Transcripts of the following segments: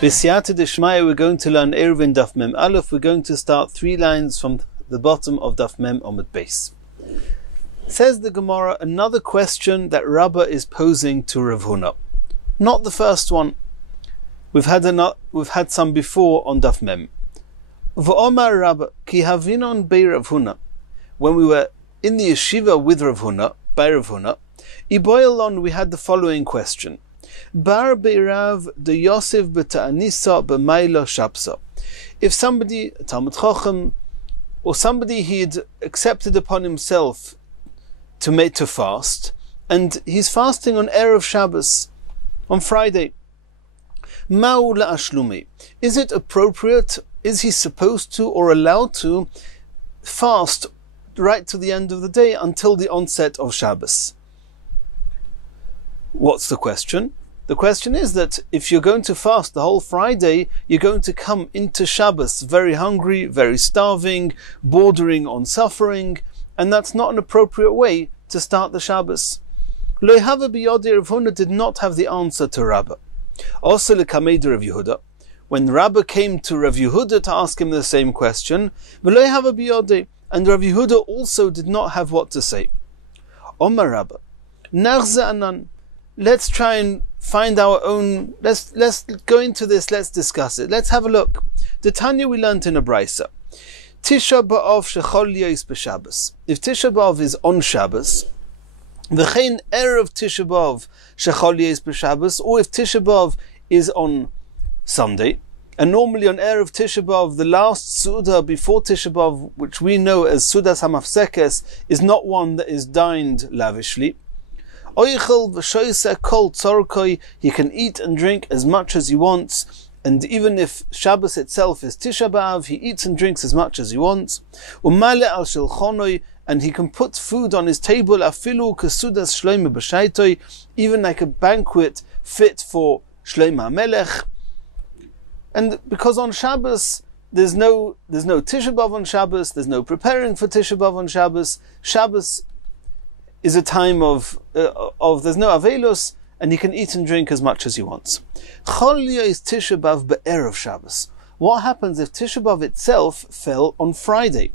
B'siyata d'shmaya, we're going to learn Eirovin Daf Mem Aleph. We're going to start 3 lines from the bottom of Daf Mem Omid Beis. Says the Gemara, another question that Rabbah is posing to Rav Huna. Not the first one. We've had some before on Daf Mem. V'omar Rabbah ki havinon bei Rav Huna. When we were in the yeshiva with Rav Huna, by Rav Huna, Iboyalon, we had the following question. Bar beirav de Yosef beta'anisa b'mayla shapsa. If somebody, a Talmud Chacham, or somebody he'd accepted upon himself to fast, and he's fasting on Erev Shabbos, on Friday. Ma'u la'ashlumi. Is it appropriate, is he supposed to or allowed to fast right to the end of the day until the onset of Shabbos? What's the question? The question is that if you're going to fast the whole Friday, you're going to come into Shabbos very hungry, very starving, bordering on suffering, and that's not an appropriate way to start the Shabbos. Lo Hava biyodi, Rav Huna did not have the answer to Rabbah. Also lekamei Rav Yehuda, when Rabbah came to Rav Yehuda to ask him the same question, Lo Hava biyodi, and Rav Yehuda also did not have what to say. Omar Rabbah, Narze anan, let's try and find our own, let's go into this, let's discuss it. Let's have a look. The Tanya we learnt in a Brisa. Tisha B'Av shechol yos b'Shabbos. If Tisha B'Av is on Shabbos, v'chein erev Tisha B'Av shechol yos b'Shabbos, or if Tisha B'Av is on Sunday, and normally on erev Tisha B'Av, the last Suda before Tisha B'Av, which we know as Sudas HaMafsekes, is not one that is dined lavishly. He can eat and drink as much as he wants, and even if Shabbos itself is Tisha B'Av, he eats and drinks as much as he wants. And he can put food on his table, even like a banquet fit for Shlomo HaMelech. And because on Shabbos there's no Tisha B'Av on Shabbos, there's no preparing for Tisha B'Av on Shabbos. Shabbos is a time of there's no avelus, and he can eat and drink as much as he wants. Cholya is Tisha B'Av be'erev Shabbos. What happens if Tisha B'Av itself fell on Friday?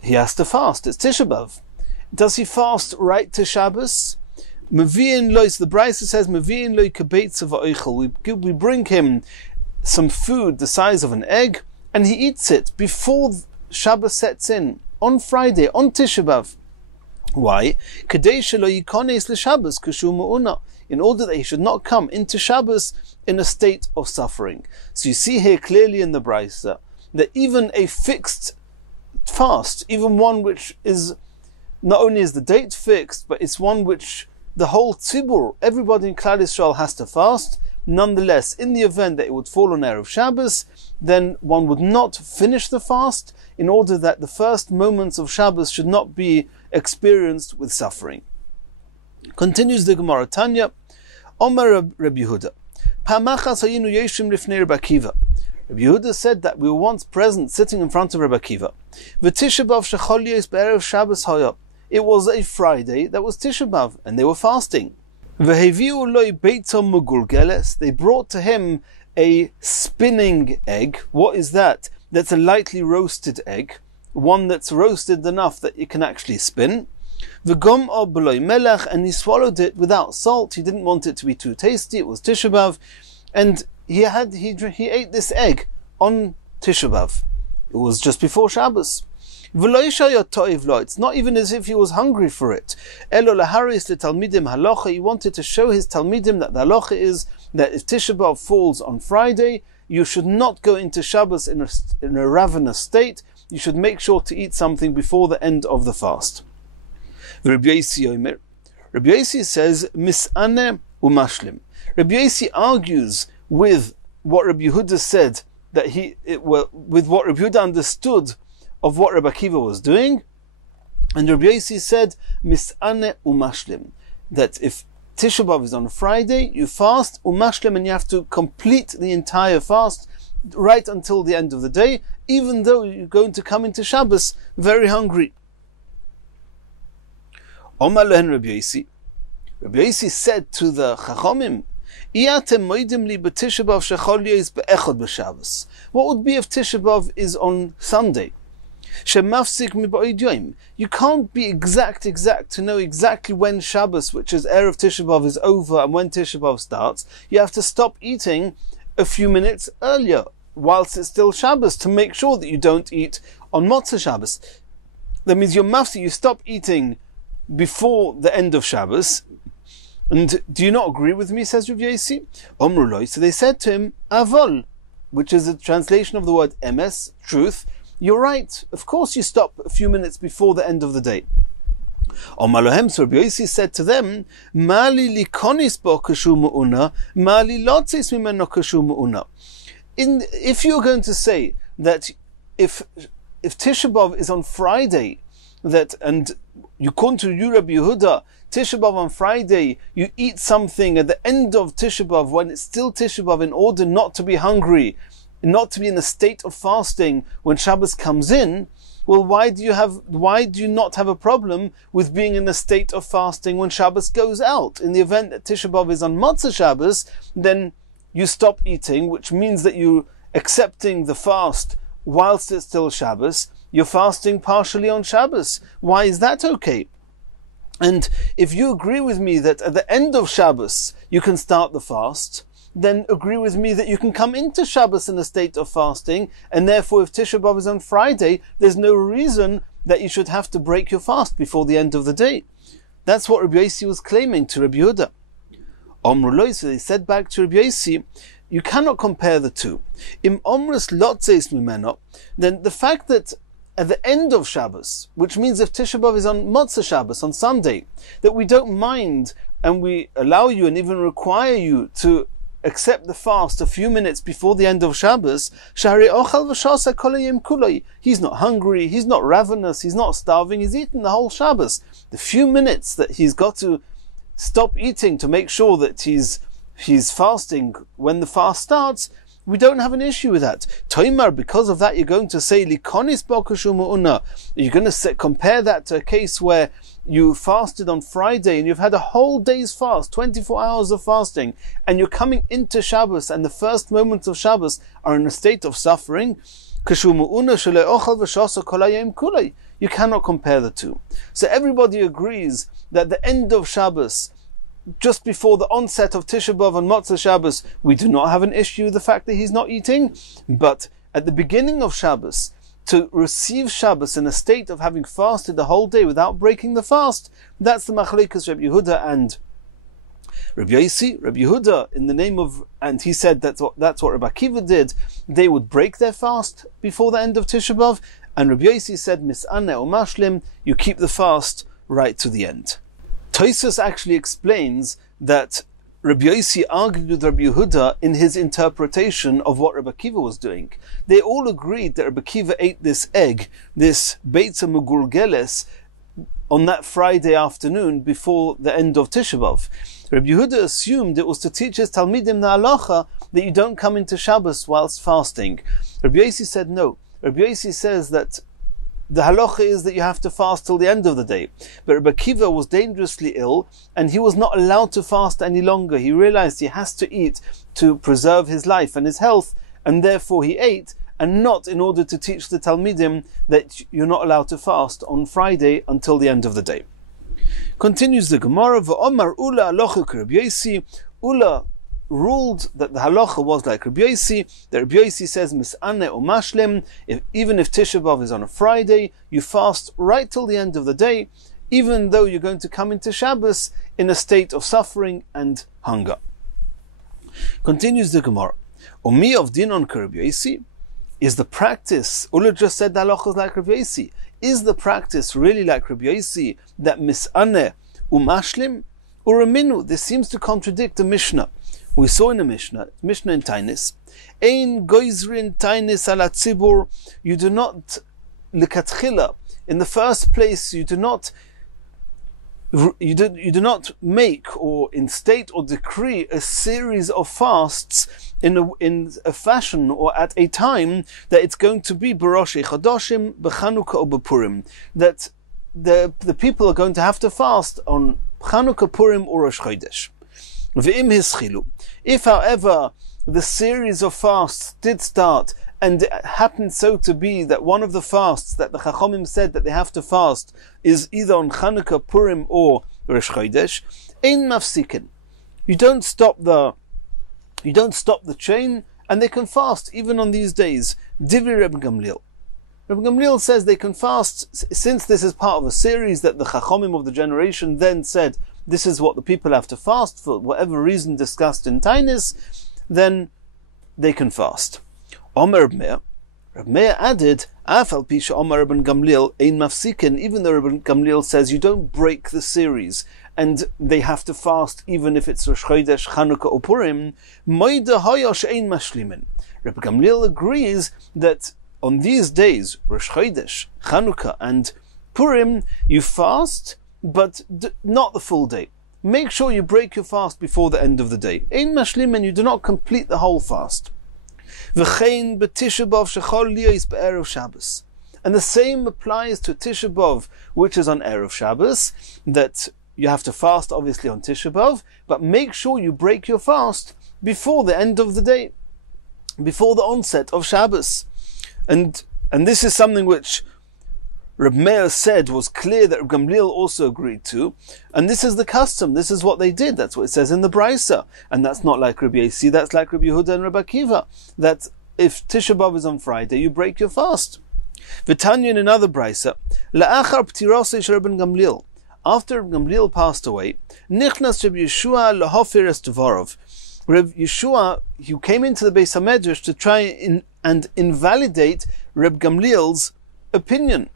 He has to fast. It's Tisha B'Av. Does he fast right to Shabbos? Mevi'in lois. The Brisa says Mevi'in loy kabeitza va'oichel. We bring him some food the size of an egg, and he eats it before Shabbos sets in on Friday on Tisha B'Av. Why? In order that he should not come into Shabbos in a state of suffering. So you see here clearly in the Brisa that even a fixed fast, even one which is, not only is the date fixed, but it's one which the whole tzibur, everybody in Klal Yisrael has to fast, nonetheless, in the event that it would fall on Erev Shabbos, then one would not finish the fast in order that the first moments of Shabbos should not be experienced with suffering. Continues the Gemara Tanya, Omer Rabbi Yehuda, Pamachas hayinu yeshim lifnei Rabbi Akiva. Rabbi Yehuda said that we were once present sitting in front of Rabbi Akiva. V'tisha b'av shechol yos be'erev Shabbos haya. It was a Friday that was Tisha B'av, and they were fasting. V'heviu loy beitzo megulgeles. They brought to him a spinning egg. What is that? That's a lightly roasted egg, one that's roasted enough that it can actually spin. V'gom o b'loy melech, and he swallowed it without salt. He didn't want it to be too tasty. It was Tisha B'av, and he ate this egg on Tisha B'av. It was just before Shabbos. It's not even as if he was hungry for it. He wanted to show his Talmidim that the halacha is that if Tisha B'Av falls on Friday, you should not go into Shabbos in a ravenous state. You should make sure to eat something before the end of the fast. Rabbi Yosi says, Mis'ane umashlim. Rabbi Yosi argues with what Rabbi Yehuda said, with what Rabbi Yehuda understood of what Rabbi Akiva was doing, and Rabbi Yosi said, Mis'ane umashlim, that if Tisha B'Av is on Friday, you fast umashlim, and you have to complete the entire fast right until the end of the day, even though you're going to come into Shabbos very hungry. Omar lehen Rabbi Yosi. Rabbi Yosi said to the Chachomim, What would be if Tisha B'Av is on Sunday? You can't be exact to know exactly when Shabbos, which is Erev Tisha B'Av, is over and when Tisha B'Av starts. You have to stop eating a few minutes earlier whilst it's still Shabbos to make sure that you don't eat on Motzei Shabbos. That means you stop eating before the end of Shabbos. And do you not agree with me, says Rav Yosi? Omru Loi. So they said to him, Avol, which is a translation of the word emes, truth. You're right. Of course you stop a few minutes before the end of the day. Omar Lohem, so Rav Yosi said to them, Mali likonis bo kashu mu'una, mali lotzis mimeno kashu mu'una. If you're going to say that if Tisha B'Av is on Friday, and you come to Rabbi Yehuda, Tisha B'Av on Friday, you eat something at the end of Tisha B'Av when it's still Tisha B'Av in order not to be hungry, not to be in a state of fasting when Shabbos comes in. Well, why do you not have a problem with being in a state of fasting when Shabbos goes out? In the event that Tisha B'Av is on Motzei Shabbos, then you stop eating, which means that you're accepting the fast whilst it's still Shabbos. You're fasting partially on Shabbos. Why is that okay? And if you agree with me that at the end of Shabbos you can start the fast, then agree with me that you can come into Shabbos in a state of fasting, and therefore if Tisha B'Av is on Friday, there's no reason that you should have to break your fast before the end of the day. That's what Rabbi Yosi was claiming to Rabbi Yehuda. So they said back to Rabbi Yosi, you cannot compare the two. Im omrus lotzeis mimeno, then the fact that at the end of Shabbos, which means if Tisha B'Av is on Motzei Shabbos, on Sunday, that we don't mind and we allow you and even require you to accept the fast a few minutes before the end of Shabbos, he's not hungry, he's not ravenous, he's not starving, he's eaten the whole Shabbos. The few minutes that he's got to stop eating to make sure that he's fasting when the fast starts, we don't have an issue with that. Toimar, because of that, you're going to say likonis bo kashu mu'una. You're going to compare that to a case where you fasted on Friday and you've had a whole day's fast, 24 hours of fasting, and you're coming into Shabbos and the first moments of Shabbos are in a state of suffering. Kashu mu'una shelo ochal v'shasa kol hayom kulei. You cannot compare the two. So everybody agrees that the end of Shabbos, just before the onset of Tisha B'Av and Motzei Shabbos, we do not have an issue with the fact that he's not eating. But at the beginning of Shabbos, to receive Shabbos in a state of having fasted the whole day without breaking the fast, that's the Machlekes Rabbi Yehuda and Rabbi Yosi. Rabbi Yehuda, in the name of, and he said that's what Rabbi Akiva did, they would break their fast before the end of Tisha B'Av, and Rabbi Yosi said, Mis'aneh or Mashlim, you keep the fast right to the end. Tosfos actually explains that Rabbi Yosi argued with Rabbi Yehuda in his interpretation of what Rabbi Akiva was doing. They all agreed that Rabbi Akiva ate this egg, this beitza megulgeles, on that Friday afternoon before the end of Tisha B'Av. Rabbi Yehuda assumed it was to teach his Talmidim the halacha that you don't come into Shabbos whilst fasting. Rabbi Yosi said no. Rabbi Yosi says that the halacha is that you have to fast till the end of the day. But Rabbi Akiva was dangerously ill and he was not allowed to fast any longer. He realized he has to eat to preserve his life and his health, and therefore he ate, and not in order to teach the Talmidim that you're not allowed to fast on Friday until the end of the day. Continues the Gemara, V'omar Ula halacha k'Rabbi Yosi. Ula ruled that the halacha was like Rabbi Yosi, that Rabbi Yosi says Mis'aneh or Mashlim, even if Tisha B'Av is on a Friday, you fast right till the end of the day, even though you're going to come into Shabbos in a state of suffering and hunger. Continues the Gemara, Umi of Dinon k'Rabbi Yosi, is the practice, Ula just said the halacha is like Rabbi Yosi, is the practice really like Rabbi Yosi, that Mis'aneh or Mashlim? Or Aminu, this seems to contradict the Mishnah. We saw in the Mishnah in Tainis, Ein goizrin Tainis ala tzibur, you do not, likatchila, in the first place, you do not make or instate or decree a series of fasts in a fashion or at a time that it's going to be B'Rosh Chodoshim, B'Chanukah or B'Purim, that the people are going to have to fast on Chanukah, Purim or Rosh Chodesh. If, however, the series of fasts did start, and it happened so to be that one of the fasts that the Chachomim said that they have to fast is either on Chanukah, Purim, or Rosh Chodesh, ein mafsikin. You don't stop the chain, and they can fast even on these days. Divri Reb Gamliel. Reb Gamliel says they can fast, since this is part of a series that the Chachomim of the generation then said this is what the people have to fast for whatever reason discussed in Tainis, then they can fast. Omer Reb Meir. Reb Meir added, Afal Pisha Omer Reb Gamliel ein mafsikin, even though Reb Gamliel says you don't break the series, and they have to fast even if it's Rosh Chodesh, Chanukah or Purim, Moida Hayosh ein mashlimin. Reb Gamliel agrees that on these days, Rosh Chodesh, Chanukah and Purim, you fast, but not the full day. Make sure you break your fast before the end of the day. Ein mashlimin, you do not complete the whole fast. V'chein b'Tisha B'Av shechol liyos be'erev Shabbos. And the same applies to Tisha B'Av, which is on Erev Shabbos, that you have to fast obviously on Tisha B'Av, but make sure you break your fast before the end of the day, before the onset of Shabbos. And this is something which Reb Meir said was clear that Reb Gamliel also agreed to, and this is the custom, this is what they did, that's what it says in the Brisa, and that's not like Rabbi Yossi, that's like Rabbi Yehuda and Rabbi Akiva, that if Tisha B'Av is on Friday, you break your fast. V'tanya in another Brisa, la'achar p'tirosei shel Reb Gamliel, after Reb Gamliel passed away, nichnas Reb Yeshua lahofer es dvorov. Reb Yeshua, he came into the Beis HaMedrash to try and invalidate Reb Gamliel's opinion.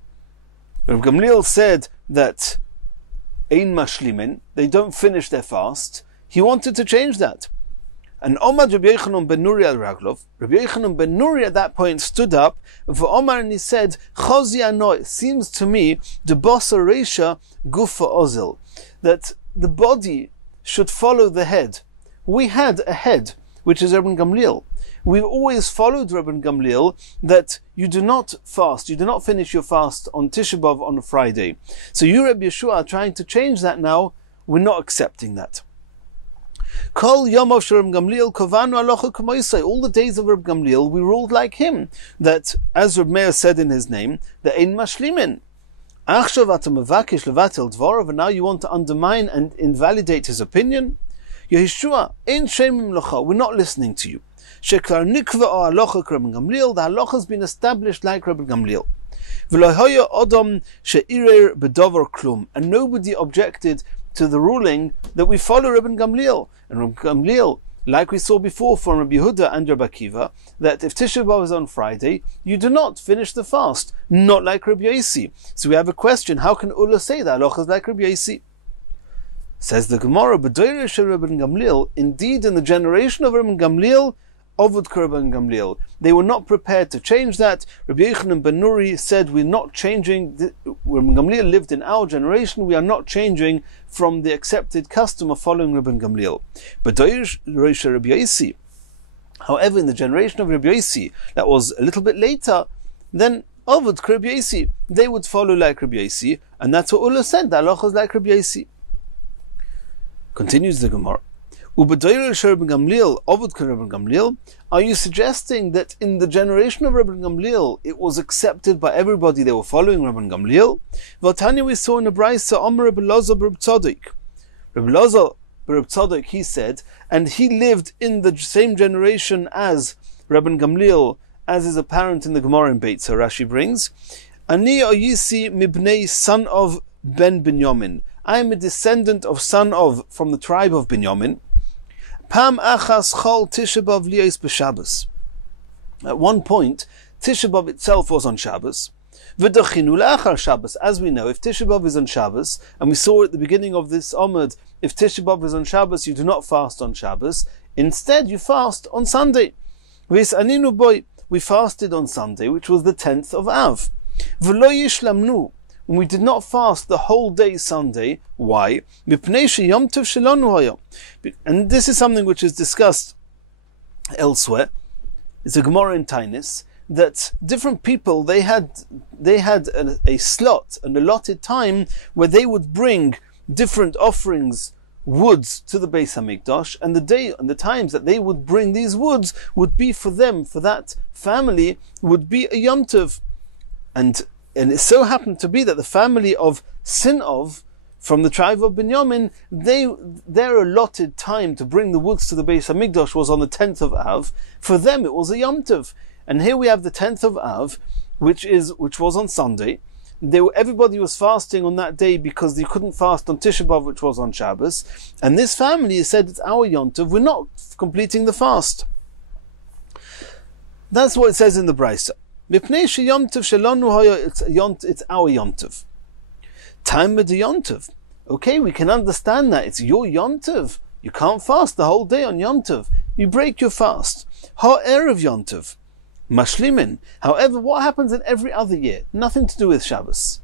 Reb Gamliel said that ein mashlimin, they don't finish their fast. He wanted to change that. And Omar Rabbi Yochanan ben Nuri al Raglov, Rabbi Yochanan ben Nuri at that point stood up, and he said, Chozi ano, it seems to me, the bossa reisha gufa ozil, that the body should follow the head. We had a head, which is Rabbi Gamliel. We've always followed Rabbi Gamliel that you do not fast, you do not finish your fast on Tisha B'Av on a Friday. So you, Rabbi Yeshua, are trying to change that now. We're not accepting that. Kol Yomov Shel Rabbi Gamliel kovanu halacha k'moisei. All the days of Rabbi Gamliel, we ruled like him, that, as Rabbi Meir said in his name, that ein mashlimin. Achshav atam mevakesh levatel dvorav, and now you want to undermine and invalidate his opinion? Yeshua, ein shemim locha, we're not listening to you. Sheklar nikva o halacha k'Rabbi Gamliel, the halacha has been established like Rabbi Gamliel. V'lo hoya odom she'irer bedover klum, and nobody objected to the ruling that we follow Rabbi Gamliel. And Rabbi Gamliel, like we saw before from Rabbi Yehuda and Rabbi Akiva, that if Tisha B'Av is on Friday, you do not finish the fast, not like Rabbi Yossi. So we have a question, how can Ullah say that halacha is like Rabbi Yossi? Says the Gemara, B'doire shel Rabbi Gamliel, indeed in the generation of Rabbi Gamliel, Ovud Rabbi Gamliel, they were not prepared to change that. Rabbi Yochanan ben Nuri said, we're not changing, when Gamliel lived in our generation, we are not changing from the accepted custom of following Rabbi Gamliel. But Doirish Rabbi Yossi, however, in the generation of Rabbi Yossi, that was a little bit later, then Ovud Rabbi Yossi, they would follow like Rabbi Yossi, and that's what Ullah said, the halacha is like Rabbi Yossi. Continues the Gemara. Are you suggesting that in the generation of Rabbi Gamliel it was accepted by everybody, they were following Rabbi Gamliel? Vatanya, we saw in the Brisa, Amar Rabbi Loza Rabbi Tzadok. Rabbi Loza Rabbi Tzadok, he said, and he lived in the same generation as Rabbi Gamliel, as is apparent in the Gemara in Beit, so Rashi brings, Ani oyisi mibnei, son of Ben Binyamin. I am a descendant of son of, from the tribe of Binyamin. Pam achas chol Tisha B'Av liyos b'Shabbos. At one point, Tisha B'Av itself was on Shabbos. V'dachinu la'achar Shabbos. As we know, if Tisha B'Av is on Shabbos, and we saw at the beginning of this Omid, if Tisha B'Av is on Shabbos, you do not fast on Shabbos. Instead, you fast on Sunday. V'yis'aninu boy, we fasted on Sunday, which was the 10th of Av. V'lo yishlamnu. And we did not fast the whole day Sunday. Why? And this is something which is discussed elsewhere. It's a Gemara in Tainis, that different people, they had a slot, an allotted time, where they would bring different offerings woods to the Beis Hamikdash, and the day and the times that they would bring these woods would be for them, for that family, would be a Yom Tov. And it so happened to be that the family of Sinov, from the tribe of Binyamin, their allotted time to bring the woods to the Beis Hamikdash was on the 10th of Av. For them it was a Yom Tov. And here we have the 10th of Av, which was on Sunday. Everybody was fasting on that day because they couldn't fast on Tisha B'Av, which was on Shabbos. And this family said, it's our Yom Tov, we're not completing the fast. That's what it says in the Brisa. It's our Yom Tov. Time with the Yom Tov. Okay, we can understand that. It's your Yom Tov. You can't fast the whole day on Yom Tov. You break your fast. Erev Yom Tov. Mashlimin. However, what happens in every other year? Nothing to do with Shabbos.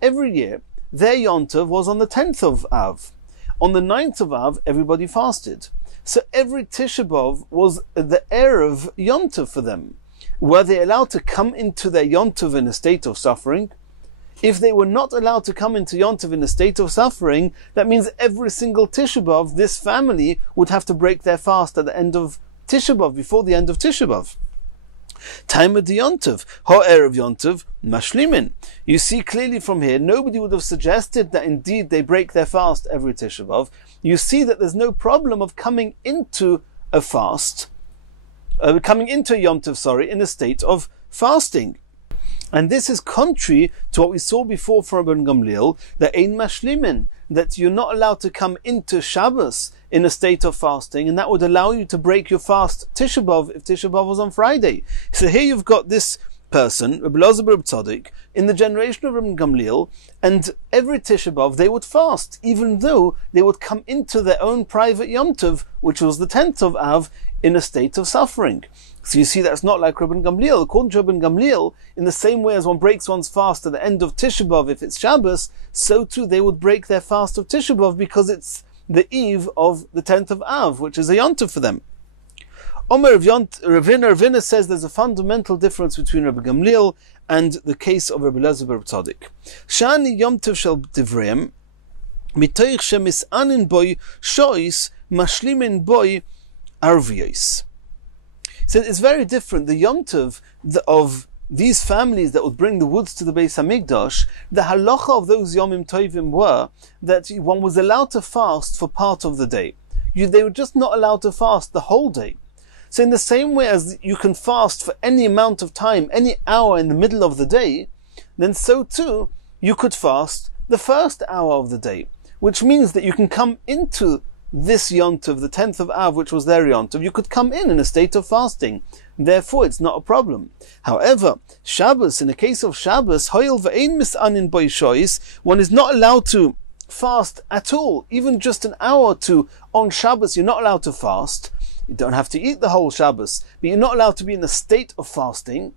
Every year, their Yom Tov was on the 10th of Av. On the 9th of Av, everybody fasted. So every Tisha B'Av was the Erev Yom Tov for them. Were they allowed to come into their Yom Tov in a state of suffering? If they were not allowed to come into Yom Tov in a state of suffering, that means every single Tisha B'Av, this family would have to break their fast at the end of Tisha B'Av, before the end of Tisha B'Av. Time of the Yom Tov, Erev Yom Tov, Mashlimin. You see clearly from here, nobody would have suggested that indeed they break their fast every Tisha B'Av. You see that there's no problem of coming into a fast, coming into a Yom Tov, in a state of fasting. And this is contrary to what we saw before from Rabban Gamliel, that Ein Mashlimin, that you're not allowed to come into Shabbos in a state of fasting, and that would allow you to break your fast Tisha B'Av if Tisha B'Av was on Friday. So here you've got this person, Rabbi Elazar bar Tzadok, in the generation of Rabban Gamliel, and every Tisha B'Av they would fast, even though they would come into their own private Yom Tov, which was the 10th of Av, in a state of suffering. So you see, that's not like Rabban Gamliel. According to Rabban Gamliel, in the same way as one breaks one's fast at the end of Tisha B'Av if it's Shabbos, so too they would break their fast of Tisha B'Av because it's the eve of the 10th of Av, which is a Yom Tov for them. Omer Ravina says there's a fundamental difference between Rabban Gamliel and the case of Rabbi Elazar bar Tzadok. Shani Yom Tov shel Divreim, mitoich shemis'anin boy shois mashlimin boy arviyos. So it's very different. The Yom Tov of these families that would bring the woods to the Beis Hamikdash, the halacha of those Yomim Tovim were that one was allowed to fast for part of the day. They were just not allowed to fast the whole day. So in the same way as you can fast for any amount of time, any hour in the middle of the day, then so too you could fast the first hour of the day, which means that you can come into this Yom Tov, the 10th of Av, which was their Yom Tov, you could come in a state of fasting. Therefore, it's not a problem. However, Shabbos, in the case of Shabbos, Hoyel ve'ein mis'anin boy shois, one is not allowed to fast at all, even just an hour or two on Shabbos. You're not allowed to fast. You don't have to eat the whole Shabbos, but you're not allowed to be in a state of fasting.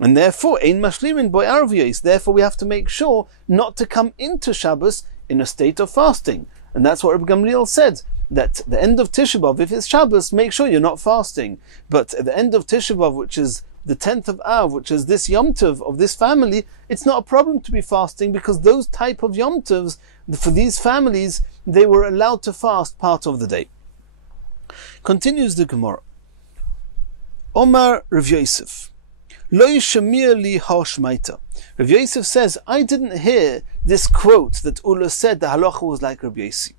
And therefore, ein mashlimin boy arviyos. Therefore, we have to make sure not to come into Shabbos in a state of fasting. And that's what Rabbi Gamliel said, that the end of Tisha B'Av, if it's Shabbos, make sure you're not fasting. But at the end of Tisha B'Av, which is the 10th of Av, which is this Yom Tov of this family, it's not a problem to be fasting, because those type of Yom Tovs, for these families, they were allowed to fast part of the day. Continues the Gemara. Omar Rav Yosef. Lo yishamir li hashmaita. Rav Yosef says, I didn't hear this quote that Ula said the halacha was like Rav Yossi.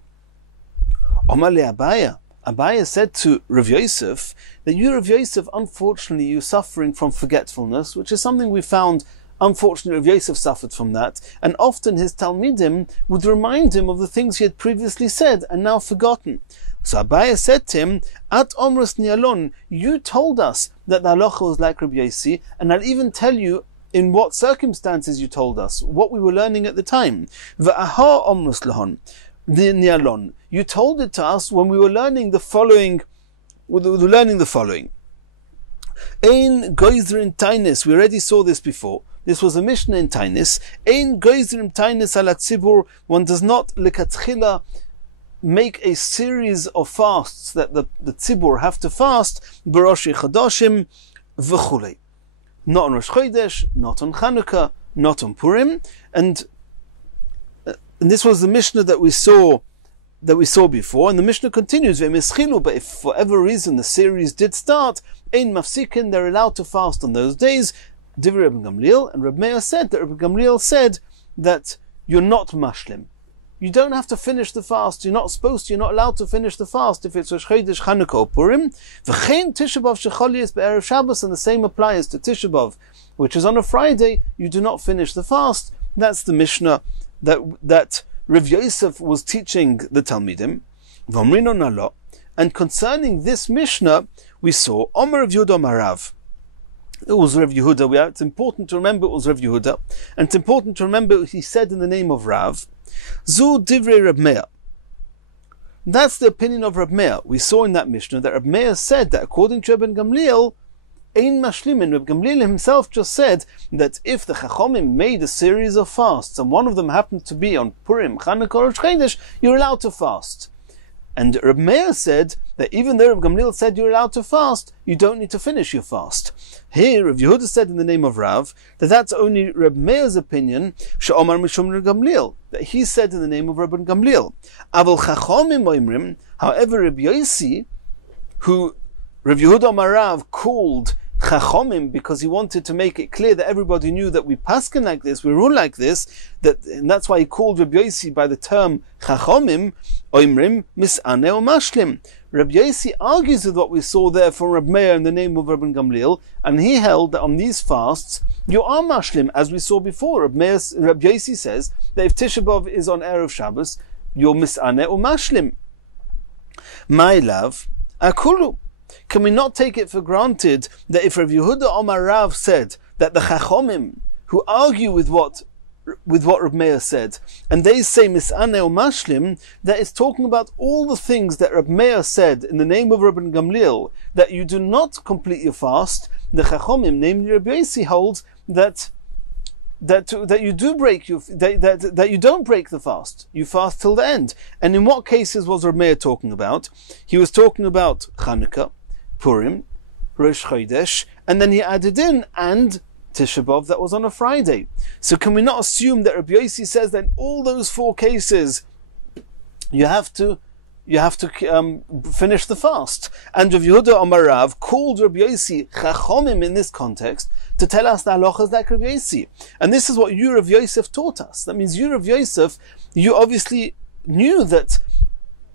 Omar le Abaya. Abaya said to Rav Yosef that you, Rav Yosef, unfortunately you're suffering from forgetfulness, which is something we found. Unfortunately, Rav Yosef suffered from that, and often his Talmidim would remind him of the things he had previously said and now forgotten. So Abaya said to him, At Omrus Nialon, you told us that the halacha was like Rabbi Yossi, and I'll even tell you in what circumstances you told us, what we were learning at the time. V'aha Omrus Lahon, the Nialon, you told it to us when we were learning the following. Ein goizrim tainis, we already saw this before. This was a Mishnah in Tainis. Ein goizrim tainis ala tzibur, one does not lekatchila make a series of fasts that the tzibur have to fast, b'rosh chadashim v'chulei. Not on Rosh Chodesh, not on Chanukah, not on Purim. And this was the Mishnah that we saw that we saw before, and the Mishnah continues, but if for whatever reason the series did start, ein mafsikin, they're allowed to fast on those days. Divrei Rabbi Gamliel, and Rabbi Meir said that Rabbi Gamliel said that you're not mashlim. You don't have to finish the fast. You're not allowed to finish the fast if it's Rosh Chodesh, Chanukah, or Purim. V'chein Tisha B'av shechol yis be'erev Shabbos, and the same applies to Tisha B'av, which is on a Friday. You do not finish the fast. That's the Mishnah that Rav Yosef was teaching the Talmidim. V'omrino nalo. And concerning this Mishnah, we saw Omer Rav Yehuda Marav. It was Rav Yehuda. It's important to remember it was Rav Yehuda, and it's important to remember he said in the name of Rav. Zu divrei Rab Meir. That's the opinion of Rab Meir. We saw in that Mishnah that Rab Meir said that according to Rabbi Gamliel, ein mashlimin. Rabbi Gamliel himself just said that if the Chachomim made a series of fasts and one of them happened to be on Purim, Chanukah, or Rosh Chodesh, you're allowed to fast. And Reb Meir said that even though Reb Gamliel said you're allowed to fast, you don't need to finish your fast. Here, Rav Yehuda said in the name of Rav that that's only Reb Meir's opinion, she'omar mishum Reb Gamliel, that he said in the name of Rabban Gamliel. Aval chachomim oimrim, however, Reb Yosi, who Rav Yehuda Marav called Chachomim because he wanted to make it clear that everybody knew that we paskin like this, we rule like this, and that's why he called Rabbi Yosi by the term Chachomim, Oimrim, Mis'aneh or Mashlim. Rabbi Yosi argues with what we saw there from Rabbi Meir in the name of Rabban Gamliel, and he held that on these fasts, you are Mashlim, as we saw before. Rabbi Yosi says that if Tisha B'Av is on Erev Shabbos, you're Mis'aneh or Mashlim. My love, Akulu. Can we not take it for granted that if Rav Yehuda Omar Rav said that the Chachomim who argue with what Rav Meir said, and they say Mis'aneh or Mashlim, that it's talking about all the things that Rav Meir said in the name of Rabban Gamliel, that you do not complete your fast, the Chachomim, namely Rabbi Yosi, holds that you do break that you don't break the fast. You fast till the end. And in what cases was Rav Meir talking about? He was talking about Chanukah, Purim, Rosh Chodesh, and then he added in and Tisha B'Av that was on a Friday. So can we not assume that Rabbi Yosi says that in all those four cases you have to finish the fast? And Rav Yehuda Amar Rav called Rabbi Yosi Chachomim in this context to tell us the halachas like Rabbi Yosi. And this is what you, Rav Yosef, taught us. That means you, Rav Yosef, you obviously knew that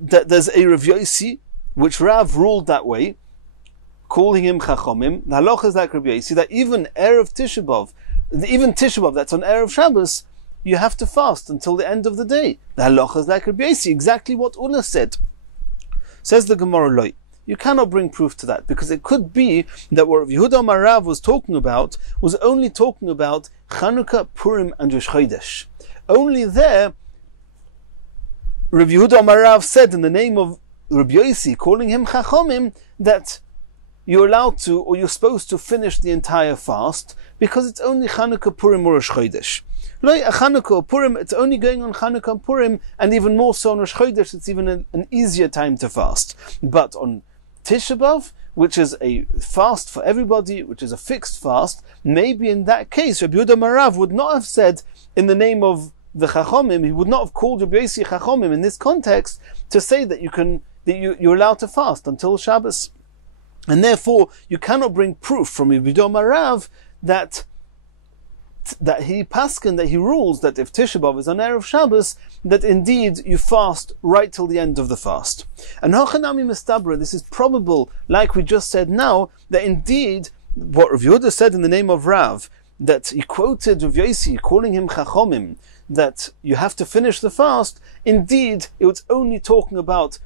there's a Rav Yosi, which Rav ruled that way, calling him Chachomim. The halacha is like Rabbi Yosi, that even Erev Tisha B'Av, even Tisha B'Av that's on Erev Shabbos, you have to fast until the end of the day. The halacha is like Rabbi Yosi, exactly what Ula said. Says the Gemara Loi. You cannot bring proof to that, because it could be that what Rav Yehuda Marav was talking about was only talking about Chanukah, Purim, and Rosh Chodesh. Only there, Rav Yehuda Marav said in the name of Rabbi Yosi, calling him Chachomim, that you're allowed to, or you're supposed to finish the entire fast, because it's only Chanukah, Purim, or Rosh Chodesh. Chanukah or Purim, it's only going on Chanukah and Purim, and even more so on Rosh Chodesh, it's even an easier time to fast. But on Tisha B'Av, which is a fast for everybody, which is a fixed fast, maybe in that case, Rabbi Yehuda Marav would not have said in the name of the Chachomim, he would not have called Rabbi Yosi Chachomim in this context to say that you're allowed to fast until Shabbos. And therefore, you cannot bring proof from Rabbi Yehuda Marav that he paskin, that he rules that if Tisha B'Av is on Erev Shabbos, that indeed you fast right till the end of the fast. And Hochanami Mestabra, this is probable, like we just said now, that indeed what Rav Yehuda said in the name of Rav, that he quoted Rav Yosi, calling him Chachomim, that you have to finish the fast, indeed it was only talking about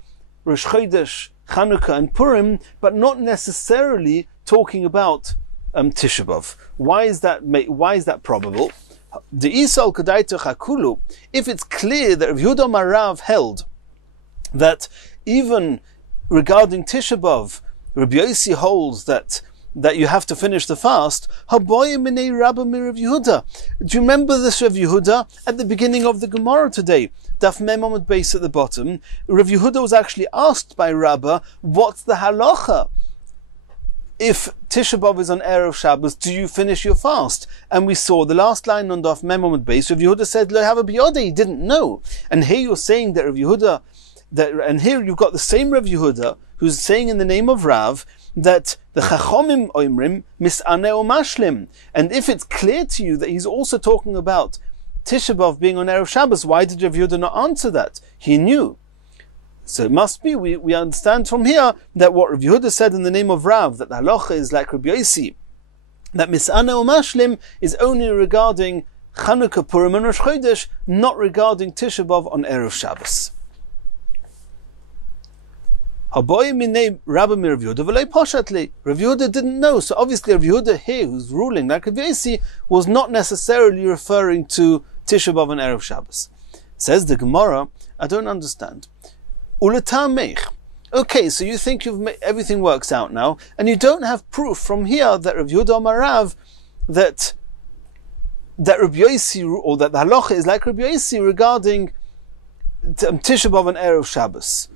Rosh Chodesh, Chanukah and Purim, but not necessarily talking about Tisha B'Av. Why is that probable? The Isal Kadaita Chakulu, if it's clear that Rav Yehuda Marav held that even regarding Tisha B'Av, Rabbi Yosi holds that you have to finish the fast. Haboy minei Rabba mi Rav Yehuda. Do you remember this Rav Yehuda at the beginning of the Gemara today? Daf Mem Amud Beis at the bottom. Rav Yehuda was actually asked by Rabba, what's the halacha? If Tisha B'Av is on Erev Shabbos, do you finish your fast? And we saw the last line on Daf Mem Amud Beis, Rav Yehuda said, Lo have a biyode, he didn't know. And here you're saying that Rav Yehuda and here you've got the same Rav Yehuda who's saying in the name of Rav that the Chachomim oimrim mis'aneh umashlim. And if it's clear to you that he's also talking about Tisha B'Av being on Erev Shabbos, why did Rav Yehuda not answer that? He knew. So it must be, we understand from here that what Rav Yehuda said in the name of Rav, that the halacha is like Rabbi Yosi, that mis'aneh umashlim is only regarding Chanukah, Purim and Rosh Chodesh, not regarding Tisha B'Av on Erev Shabbos. Rav Yehuda didn't know, so obviously Rav Yehuda here, who's ruling like Rav Yosi, was not necessarily referring to Tisha B'Av and Erev Shabbos. Says the Gemara, I don't understand. Okay, so you think everything works out now, and you don't have proof from here that Rav Yehuda Amar Rav that Rav Yosi, or that the halacha is like Rav Yosi regarding Tisha B'Av and Erev Shabbos.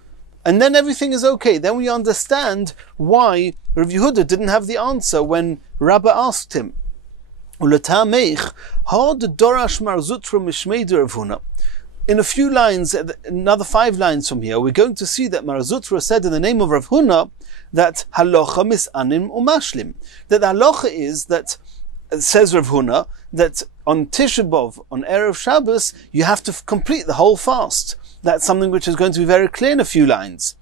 And then everything is okay. Then we understand why Rav Yehuda didn't have the answer when Rabbah asked him. In a few lines, another 5 lines from here, we're going to see that Mar Zutra said in the name of Rav Huna that halacha mis'anim umashlim. That the halacha is that, says Rav Huna, that on Tisha B'Av, on Erev Shabbos, you have to complete the whole fast. That's something which is going to be very clear in a few lines.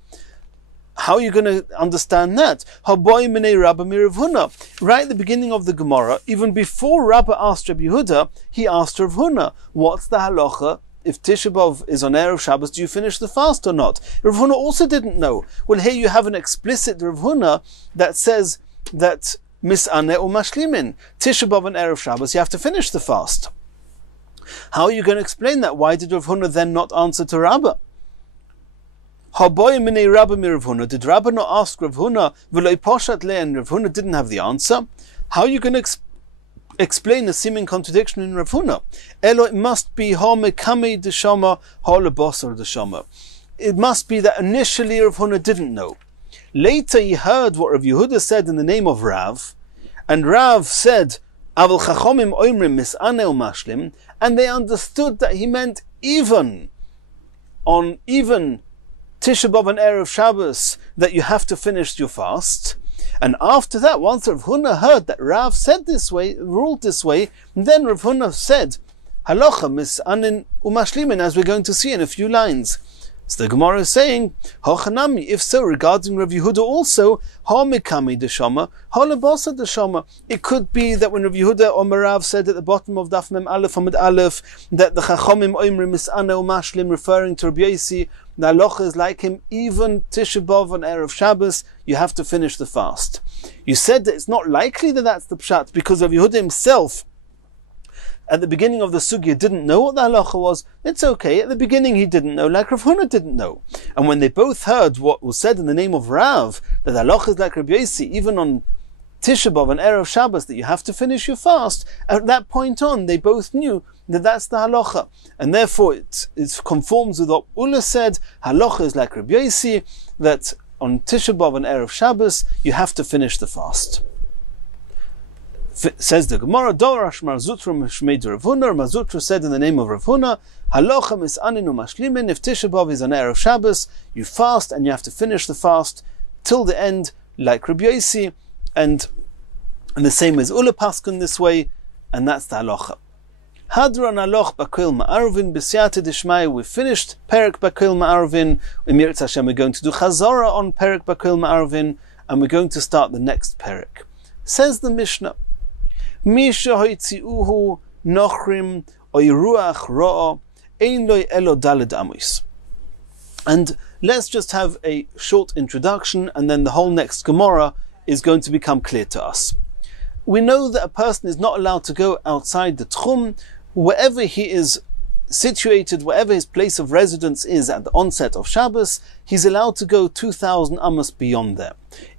How are you going to understand that? Right at the beginning of the Gemara, even before Rabbah asked Rabbi Yehuda, he asked Rav Huna, what's the halacha? If Tisha B'Av is on Erev Shabbos, do you finish the fast or not? Rav Huna also didn't know. Well, here you have an explicit Rav Huna that says that mis'aneh umashlimin, Tisha B'Av on Erev Shabbos, you have to finish the fast. How are you going to explain that? Why did Rav Huna then not answer to Rabbah? Did Rabbah not ask Rav Huna, and Rav Huna didn't have the answer? How are you going to explain a seeming contradiction in Rav Huna? It must be it must be that initially Rav Huna didn't know. Later he heard what Rav Yehuda said in the name of Rav, and Rav said, and they understood that he meant even Tisha B'Av and Erev Shabbos, that you have to finish your fast. And after that, once Rav Huna heard that Rav said this way, ruled this way, then Rav Huna said, halacha mis'anin umashlimin, as we're going to see in a few lines. So the Gemara is saying, Hochanami, if so, regarding Rav Yehuda also, Ha'mikami deshama, Ha'lebasa deshama. It could be that when Rav Yehuda or Marav said at the bottom of Daf Mem Aleph Amud Aleph, that the Chachomim Oimrim Mis'aneh Umashlim, referring to Rabbi Yosi, the halacha is like him, even Tisha B'Av and Erev Shabbos, you have to finish the fast. You said that it's not likely that that's the pshat, because Rav Yehuda himself, at the beginning of the sugya, didn't know what the halacha was. It's okay. At the beginning he didn't know, like Rav Huna didn't know. And when they both heard what was said in the name of Rav, that the halacha is like Rabbi Yosi, even on Tisha B'Av and Erev Shabbos, that you have to finish your fast, at that point on, they both knew that that's the halacha. And therefore it conforms with what Ula said, halacha is like Rabbi Yosi, that on Tisha B'Av and Erev Shabbos, you have to finish the fast. Says the Gemara, Dorash Mar Zutra Mishmei Rav Huna. Mar Zutra said in the name of Rav Huna, halacha mis'anin umashlimin. If Tisha B'Av is on Erev Shabbos, you fast and you have to finish the fast till the end, like Rabbi Yosi, and the same as Ula Paskun this way, and that's the halacha. Hadran aloch bakil ma'arvin b'siyata d'shmai. We finished Perek bakil ma'arvin. In Yirtz Hashem, we're going to do Chazara on Perek bakil ma'arvin, and we're going to start the next Perek. Says the Mishnah, Misha hoitziuhu nochrim oiruach ro'a ein loy elo daled amis. And let's just have a short introduction, and then the whole next Gemara is going to become clear to us. We know that a person is not allowed to go outside the Tchum, wherever he is situated, wherever his place of residence is at the onset of Shabbos, he's allowed to go 2,000 amos beyond there.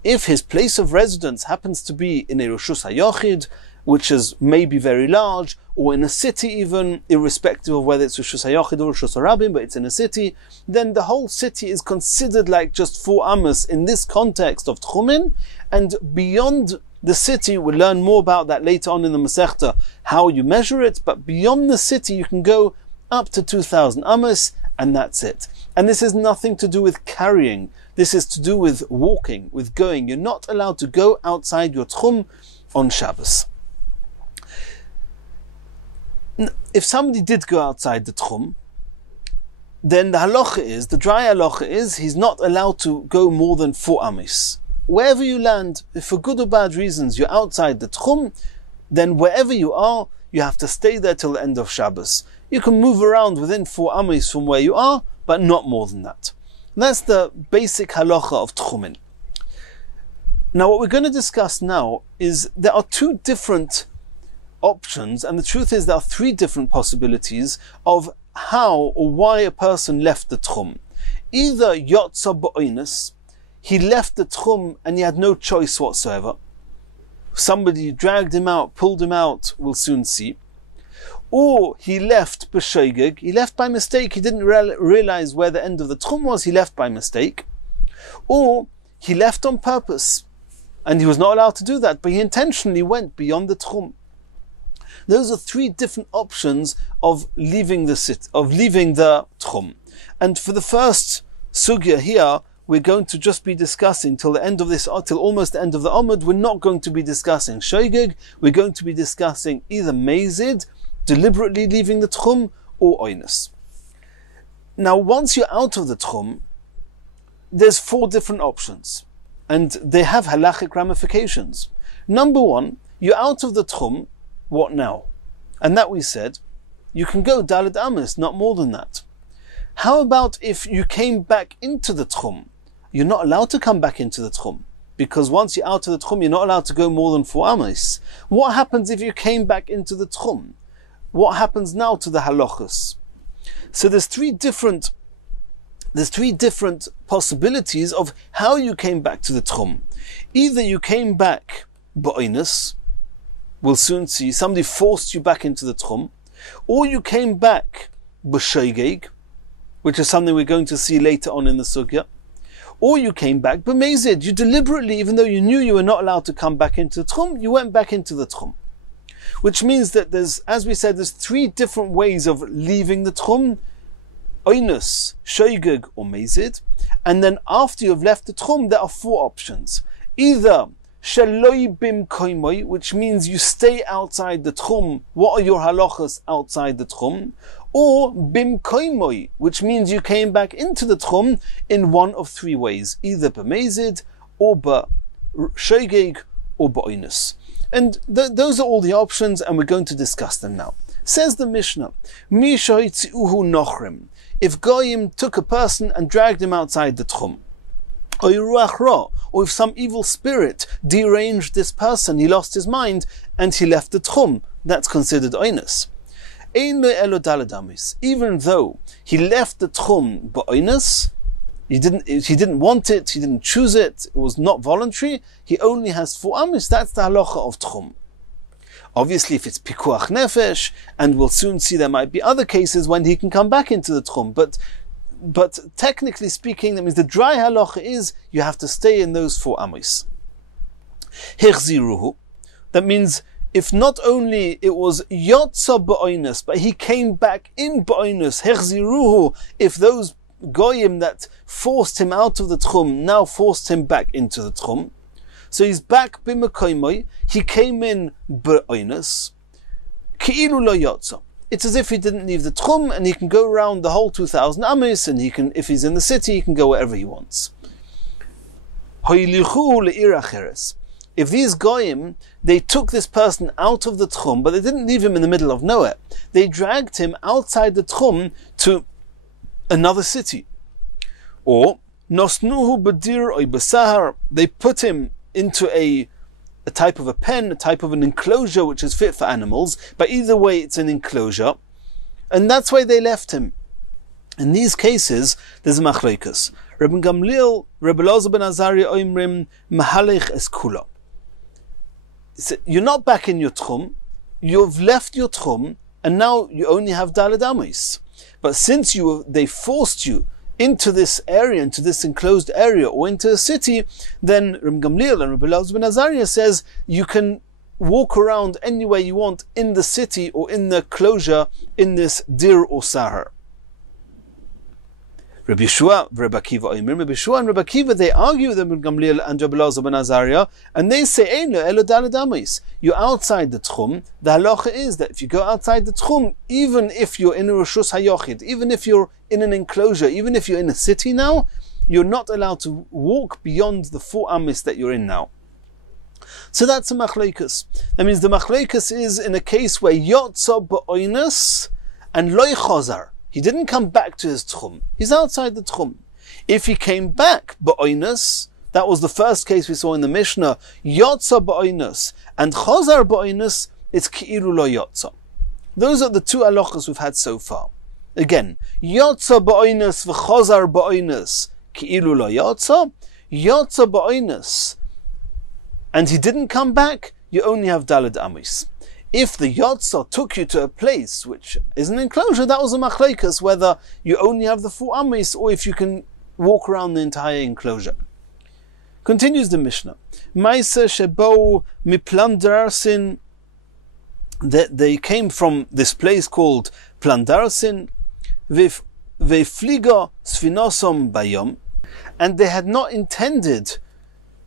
If his place of residence happens to be in a Rishus HaYochid, which is maybe very large, or in a city even, irrespective of whether it's Rishus HaYochid or Rishus HaRabim, but it's in a city, then the whole city is considered like just 4 amos in this context of Tchumin, and beyond the city, we'll learn more about that later on in the Masechta, how you measure it, but beyond the city you can go up to 2,000 amos, and that's it. And this has nothing to do with carrying. This is to do with walking, with going. You're not allowed to go outside your tchum on Shabbos. If somebody did go outside the tchum, then the halacha is, the dry halacha is, he's not allowed to go more than 4 amis. Wherever you land, if for good or bad reasons you're outside the tchum, then wherever you are, you have to stay there till the end of Shabbos. You can move around within 4 amis from where you are, but not more than that. That's the basic halacha of tchumin. Now what we're going to discuss now is there are 2 different options, and the truth is there are 3 different possibilities of how or why a person left the tchum. Either yotza ba'oinus, he left the tchum and he had no choice whatsoever. Somebody dragged him out, pulled him out, we'll soon see. Or he left b'shoigeg, he left by mistake, he didn't realize where the end of the tchum was, he left by mistake. Or he left on purpose, and he was not allowed to do that, but he intentionally went beyond the tchum. Those are 3 different options of leaving the tchum. And for the first sugya here, we're going to just be discussing till the end of this, till almost the end of the Amud. We're not going to be discussing shoigeg. We're going to be discussing either mezid, deliberately leaving the tchum, or oinus. Now, once you're out of the tchum, there's 4 different options, and they have halachic ramifications. Number 1, you're out of the tchum. What now? And that we said, you can go daled amis, not more than that. How about if you came back into the tchum? You're not allowed to come back into the tchum, because once you're out of the tchum, you're not allowed to go more than 4 amis. What happens if you came back into the tchum? What happens now to the halachas? So there's 3 different possibilities of how you came back to the tchum. Either you came back ba'oinus, we'll soon see, somebody forced you back into the tchum, or you came back b'shoigeg, which is something we're going to see later on in the sugya, or you came back b'mezid, you deliberately, even though you knew you were not allowed to come back into the tchum, you went back into the tchum. Which means that there's, as we said, there's 3 different ways of leaving the tchum: oinus, shoigeg, or mezid. And then after you've left the tchum, there are 4 options. Either sheloi bim koimoi, which means you stay outside the tchum. What are your halachas outside the tchum? Or bim koimoi, which means you came back into the tchum in one of 3 ways, either b'mezid, or b'shoigeg, or b'oinus. And those are all the options, and we're going to discuss them now. Says the Mishnah, Mi shoitziuhu nochrim, if goyim took a person and dragged him outside the tchum, or if some evil spirit deranged this person, he lost his mind and he left the tchum, that's considered oinus. Even though he left the tchum ba'oinus, he didn't want it, he didn't choose it, it was not voluntary, he only has 4 amis, that's the halacha of tchum. Obviously, if it's pikuach nefesh, and we'll soon see there might be other cases when he can come back into the tchum, but technically speaking, that means the dry halacha is you have to stay in those 4 amis. Hichziruhu, that means if not only it was yotza ba'oinus, but he came back in ba'oinus, hichziruhu, if those goyim that forced him out of the tchum now forced him back into the tchum, so he's back b'mekoymoi, he came in ba'oinus, ki'ilu lo yotza. It's as if he didn't leave the tchum, and he can go around the whole 2,000 amis, and he can, if he's in the city, he can go wherever he wants. If these goyim, they took this person out of the tchum, but they didn't leave him in the middle of nowhere. They dragged him outside the tchum to another city. Or nosnuhu badir oy besahar, they put him into a type of a pen, a type of an enclosure which is fit for animals, but either way it's an enclosure, and that's why they left him. In these cases, there's a machleikus. Rabbi Gamliel, Rabbi Elazar ben Azariah oimrim mahalech es kula. You're not back in your tchum, you've left your tchum, and now you only have daled amis. But since they forced you into this area, into this enclosed area, or into a city, then Rabbi Gamliel and Rabbi Elazar ben Azariah says you can walk around anywhere you want in the city or in the closure in this dir or sahar. Rabbi Yeshua and Rabbi Akiva, they argue with Rabbi Gamliel and Rabbi Elazar ben Azariah, and they say, you're outside the tchum. The halacha is that if you go outside the tchum, even if you're in a reshus hayochid, even if you're in an enclosure, even if you're in a city now, you're not allowed to walk beyond the 4 amis that you're in now. So that's a machlekes. That means the machlekes is in a case where yotza ba'oinus and loy chazar. He didn't come back to his tchum. He's outside the tchum. If he came back ba'oinus, that was the first case we saw in the Mishnah, yotza ba'oinus and chazar ba'oinus, it's ki'ilu lo yotza. Those are the 2 halachas we've had so far. Again, yotza ba'oinus v'chazar ba'oinus ki'ilu lo yotza, yotza ba'oinus and he didn't come back, you only have daled amis. If the yotza took you to a place which is an enclosure, that was a machlekes, whether you only have the 4 amis or if you can walk around the entire enclosure. Continues the Mishnah. Maisa shebo miplandarsin, that they came from this place called Plandarsin, vefliga sfinosom bayom, and they had not intended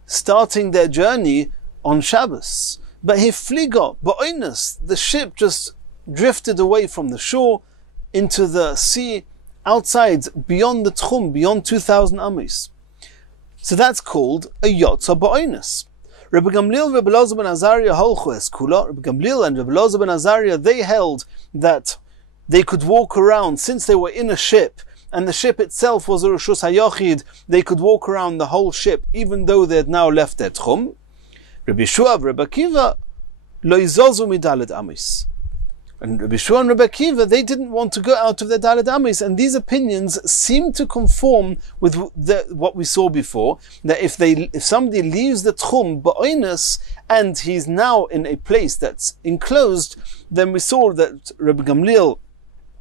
starting their journey on Shabbos. But hifliga ba'oinus, the ship just drifted away from the shore into the sea outside, beyond the tchum, beyond 2,000 amis. So that's called a yotza ba'oinus. Rabbi Gamliel, Rabbi Elazar ben Azariah holchu es kula. Rabbi Gamliel and Rabbi Elazar ben Azariah, they held that they could walk around, since they were in a ship, and the ship itself was a reshus hayochid, they could walk around the whole ship, even though they had now left their tchum. Rabbi Yeshua and Rabbi Akiva lo yizozu midaled amis. And Rabbi Yeshua and Rabbi Akiva, they didn't want to go out of their daled amis, and these opinions seem to conform with what we saw before, that if somebody leaves the tchum ba'oinus and he's now in a place that's enclosed, then we saw that Rabbi Gamliel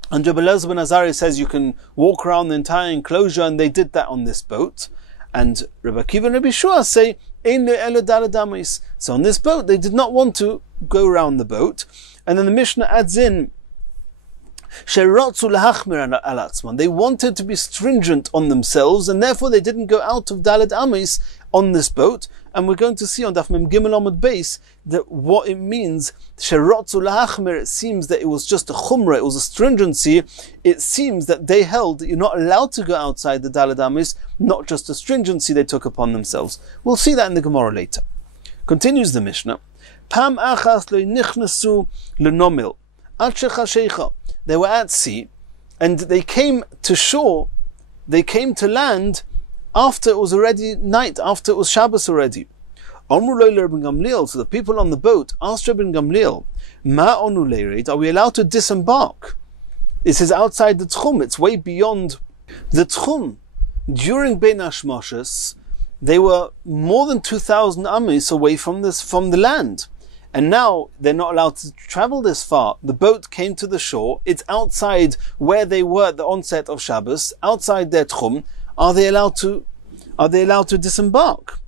and Rabbi Elazar ben Azariah says you can walk around the entire enclosure, and they did that on this boat. And Rabbi Akiva and Rabbi Yeshua say, so on this boat, they did not want to go around the boat. And then the Mishnah adds in, they wanted to be stringent on themselves, and therefore they didn't go out of Daled Amis on this boat. And we're going to see on Daf Mem Gimel Amud Beis that what it means. It seems that it was just a chumrah, it was a stringency. It seems that they held that you're not allowed to go outside the Daled Amis, not just a stringency they took upon themselves. We'll see that in the Gemara later. Continues the Mishnah. Pam achas lo nichnasu lenomil ad shechashecha. They were at sea, and they came to shore, they came to land after it was already night, after it was Shabbos already. Amru lo Rabbi Gamliel, so the people on the boat asked Rabbi Gamliel, Ma onu leirid, are we allowed to disembark? This is outside the tchum, it's way beyond the tchum. During Bein Hashmoshes, they were more than 2,000 amis away from the land. And now they're not allowed to travel this far. The boat came to the shore. It's outside where they were at the onset of Shabbos, outside their tchum. Are they allowed to disembark?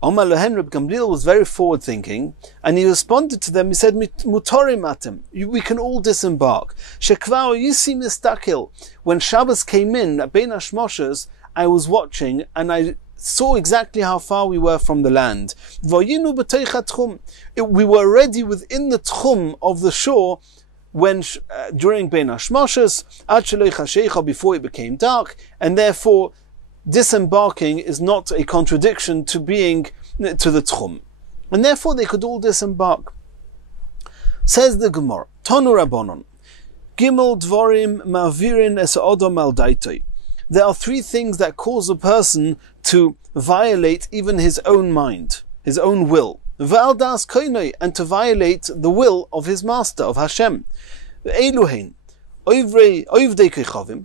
Omar Lohen, Reb Gamliel was very forward thinking, and he responded to them. He said, Mutorim atem, we can all disembark. Shekvar yisi mistakil. When Shabbos came in at Bein Hashmoshes, I was watching, and I saw exactly how far we were from the land. We were already within the tchum of the shore when during Bein Hashmoshes, before it became dark, and therefore disembarking is not a contradiction to being to the tchum, and therefore they could all disembark. Says the Gemara, Tonu Rabbanon, Gimel Dvorim Ma'virin Es Odom Al Daitoi. There are 3 things that cause a person to violate even his own mind, his own will. V'al das koinoi, and to violate the will of his master, of Hashem. Eluhein, oivdei kechavim,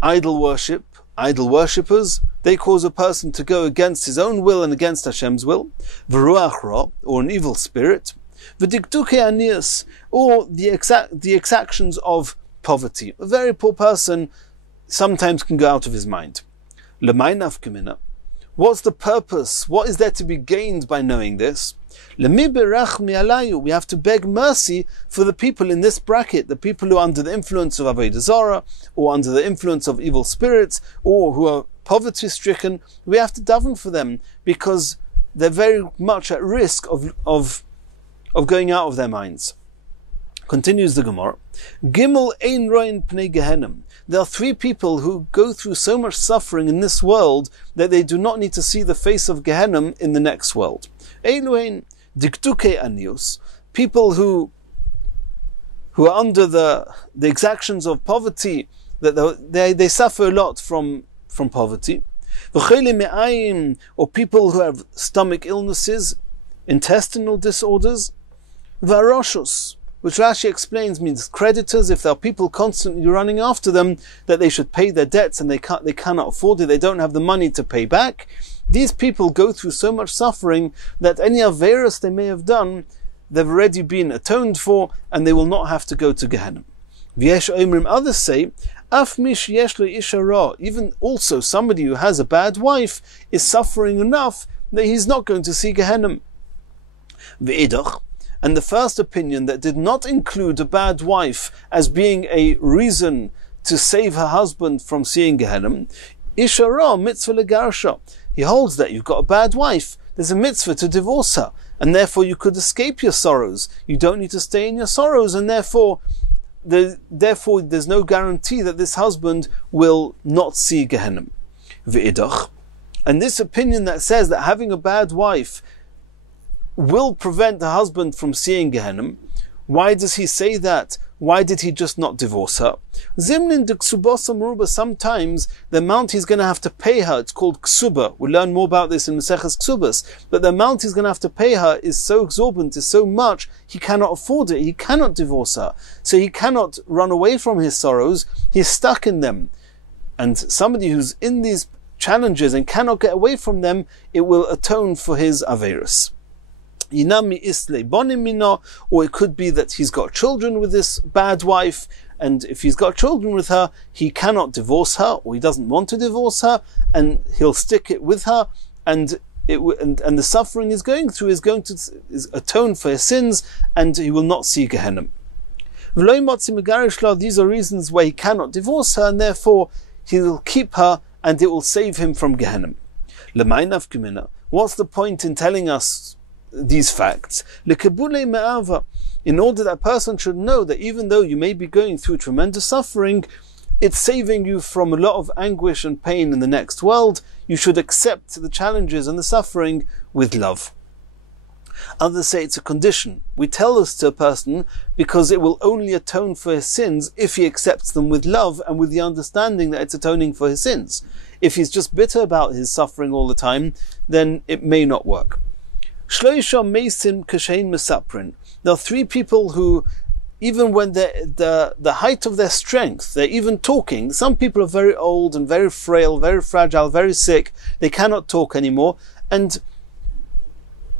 idol worship, idol worshippers, they cause a person to go against his own will and against Hashem's will. V'ruach ra, or an evil spirit. V'dikduke anias, or the exactions of poverty. A very poor person sometimes can go out of his mind. L'may nafka mina. What's the purpose? What is there to be gained by knowing this? We have to beg mercy for the people in this bracket, the people who are under the influence of Avodah Zarah, or under the influence of evil spirits, or who are poverty-stricken. We have to daven for them, because they're very much at risk of going out of their minds. Continues the Gemara. Gimel ein roin pnei Gehenim. There are three people who go through so much suffering in this world that they do not need to see the face of Gehenim in the next world. Eiluin diktuke anius. People who are under the exactions of poverty, that they suffer a lot from poverty. Or people who have stomach illnesses, intestinal disorders. Varoshus, which Rashi explains means creditors. If there are people constantly running after them, that they should pay their debts and they cannot afford it, they don't have the money to pay back. These people go through so much suffering that any averos they may have done, they've already been atoned for, and they will not have to go to Gehenna. V'yesh omrim, others say, Af mish yesh lo isha ra, even also somebody who has a bad wife is suffering enough that he's not going to see Gehenna. V'idach, and the first opinion that did not include a bad wife as being a reason to save her husband from seeing Gehenna, isha ra mitzvah legarsha. He holds that you've got a bad wife, there's a mitzvah to divorce her, and therefore you could escape your sorrows. You don't need to stay in your sorrows, and therefore there's no guarantee that this husband will not see Gehenna. V'idach, and this opinion that says that having a bad wife will prevent the husband from seeing Gehenna, why does he say that? Why did he just not divorce her? Zimnin de ksubasa meruba, sometimes the amount he's going to have to pay her, it's called ksuba. We'll learn more about this in Mesechus Ksubas. But the amount he's going to have to pay her is so exorbitant, is so much, he cannot afford it. He cannot divorce her. So he cannot run away from his sorrows. He's stuck in them. And somebody who's in these challenges and cannot get away from them, it will atone for his averus. Or it could be that he's got children with this bad wife, and if he's got children with her, he cannot divorce her, or he doesn't want to divorce her, and he'll stick it with her, and the suffering he's going through is going to atone for his sins, and he will not see Gehenna. These are reasons why he cannot divorce her, and therefore he will keep her, and it will save him from Gehenna. What's the point in telling us these facts? In order that a person should know that even though you may be going through tremendous suffering, it's saving you from a lot of anguish and pain in the next world. You should accept the challenges and the suffering with love. Others say it's a condition. We tell this to a person because it will only atone for his sins if he accepts them with love and with the understanding that it's atoning for his sins. If he's just bitter about his suffering all the time, then it may not work. There are three people who, even when they're the height of their strength, they're even talking. Some people are very old and very frail, very fragile, very sick. They cannot talk anymore. And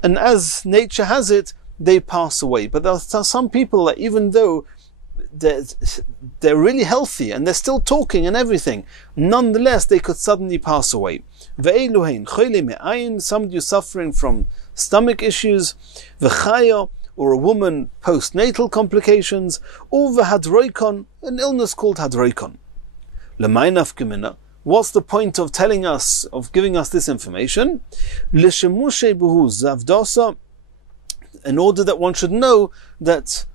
as nature has it, they pass away. But there are some people that even though they're really healthy and they're still talking and everything, nonetheless they could suddenly pass away. Somebody who's suffering from stomach issues, or a woman postnatal complications, or an illness called hadroikon. What's the point of giving us this information? In order that one should know that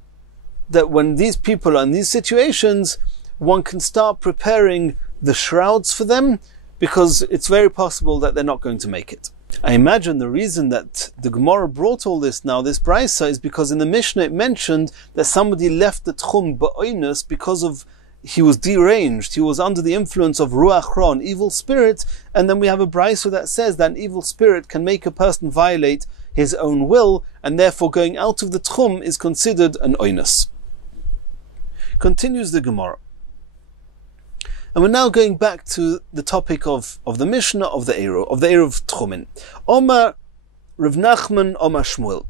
when these people are in these situations, one can start preparing the shrouds for them, because it's very possible that they're not going to make it. I imagine the reason that the Gemara brought all this now, this brisa, is because in the Mishnah it mentioned that somebody left the tchum ba'oinus because he was deranged, he was under the influence of ruach ra, an evil spirit, and then we have a brisa that says that an evil spirit can make a person violate his own will, and therefore going out of the tchum is considered an oinus. Continues the Gemara. And we're now going back to the topic of the Mishnah of the Eruv Tchumin. Omar Rav Nachman Omar Shmuel.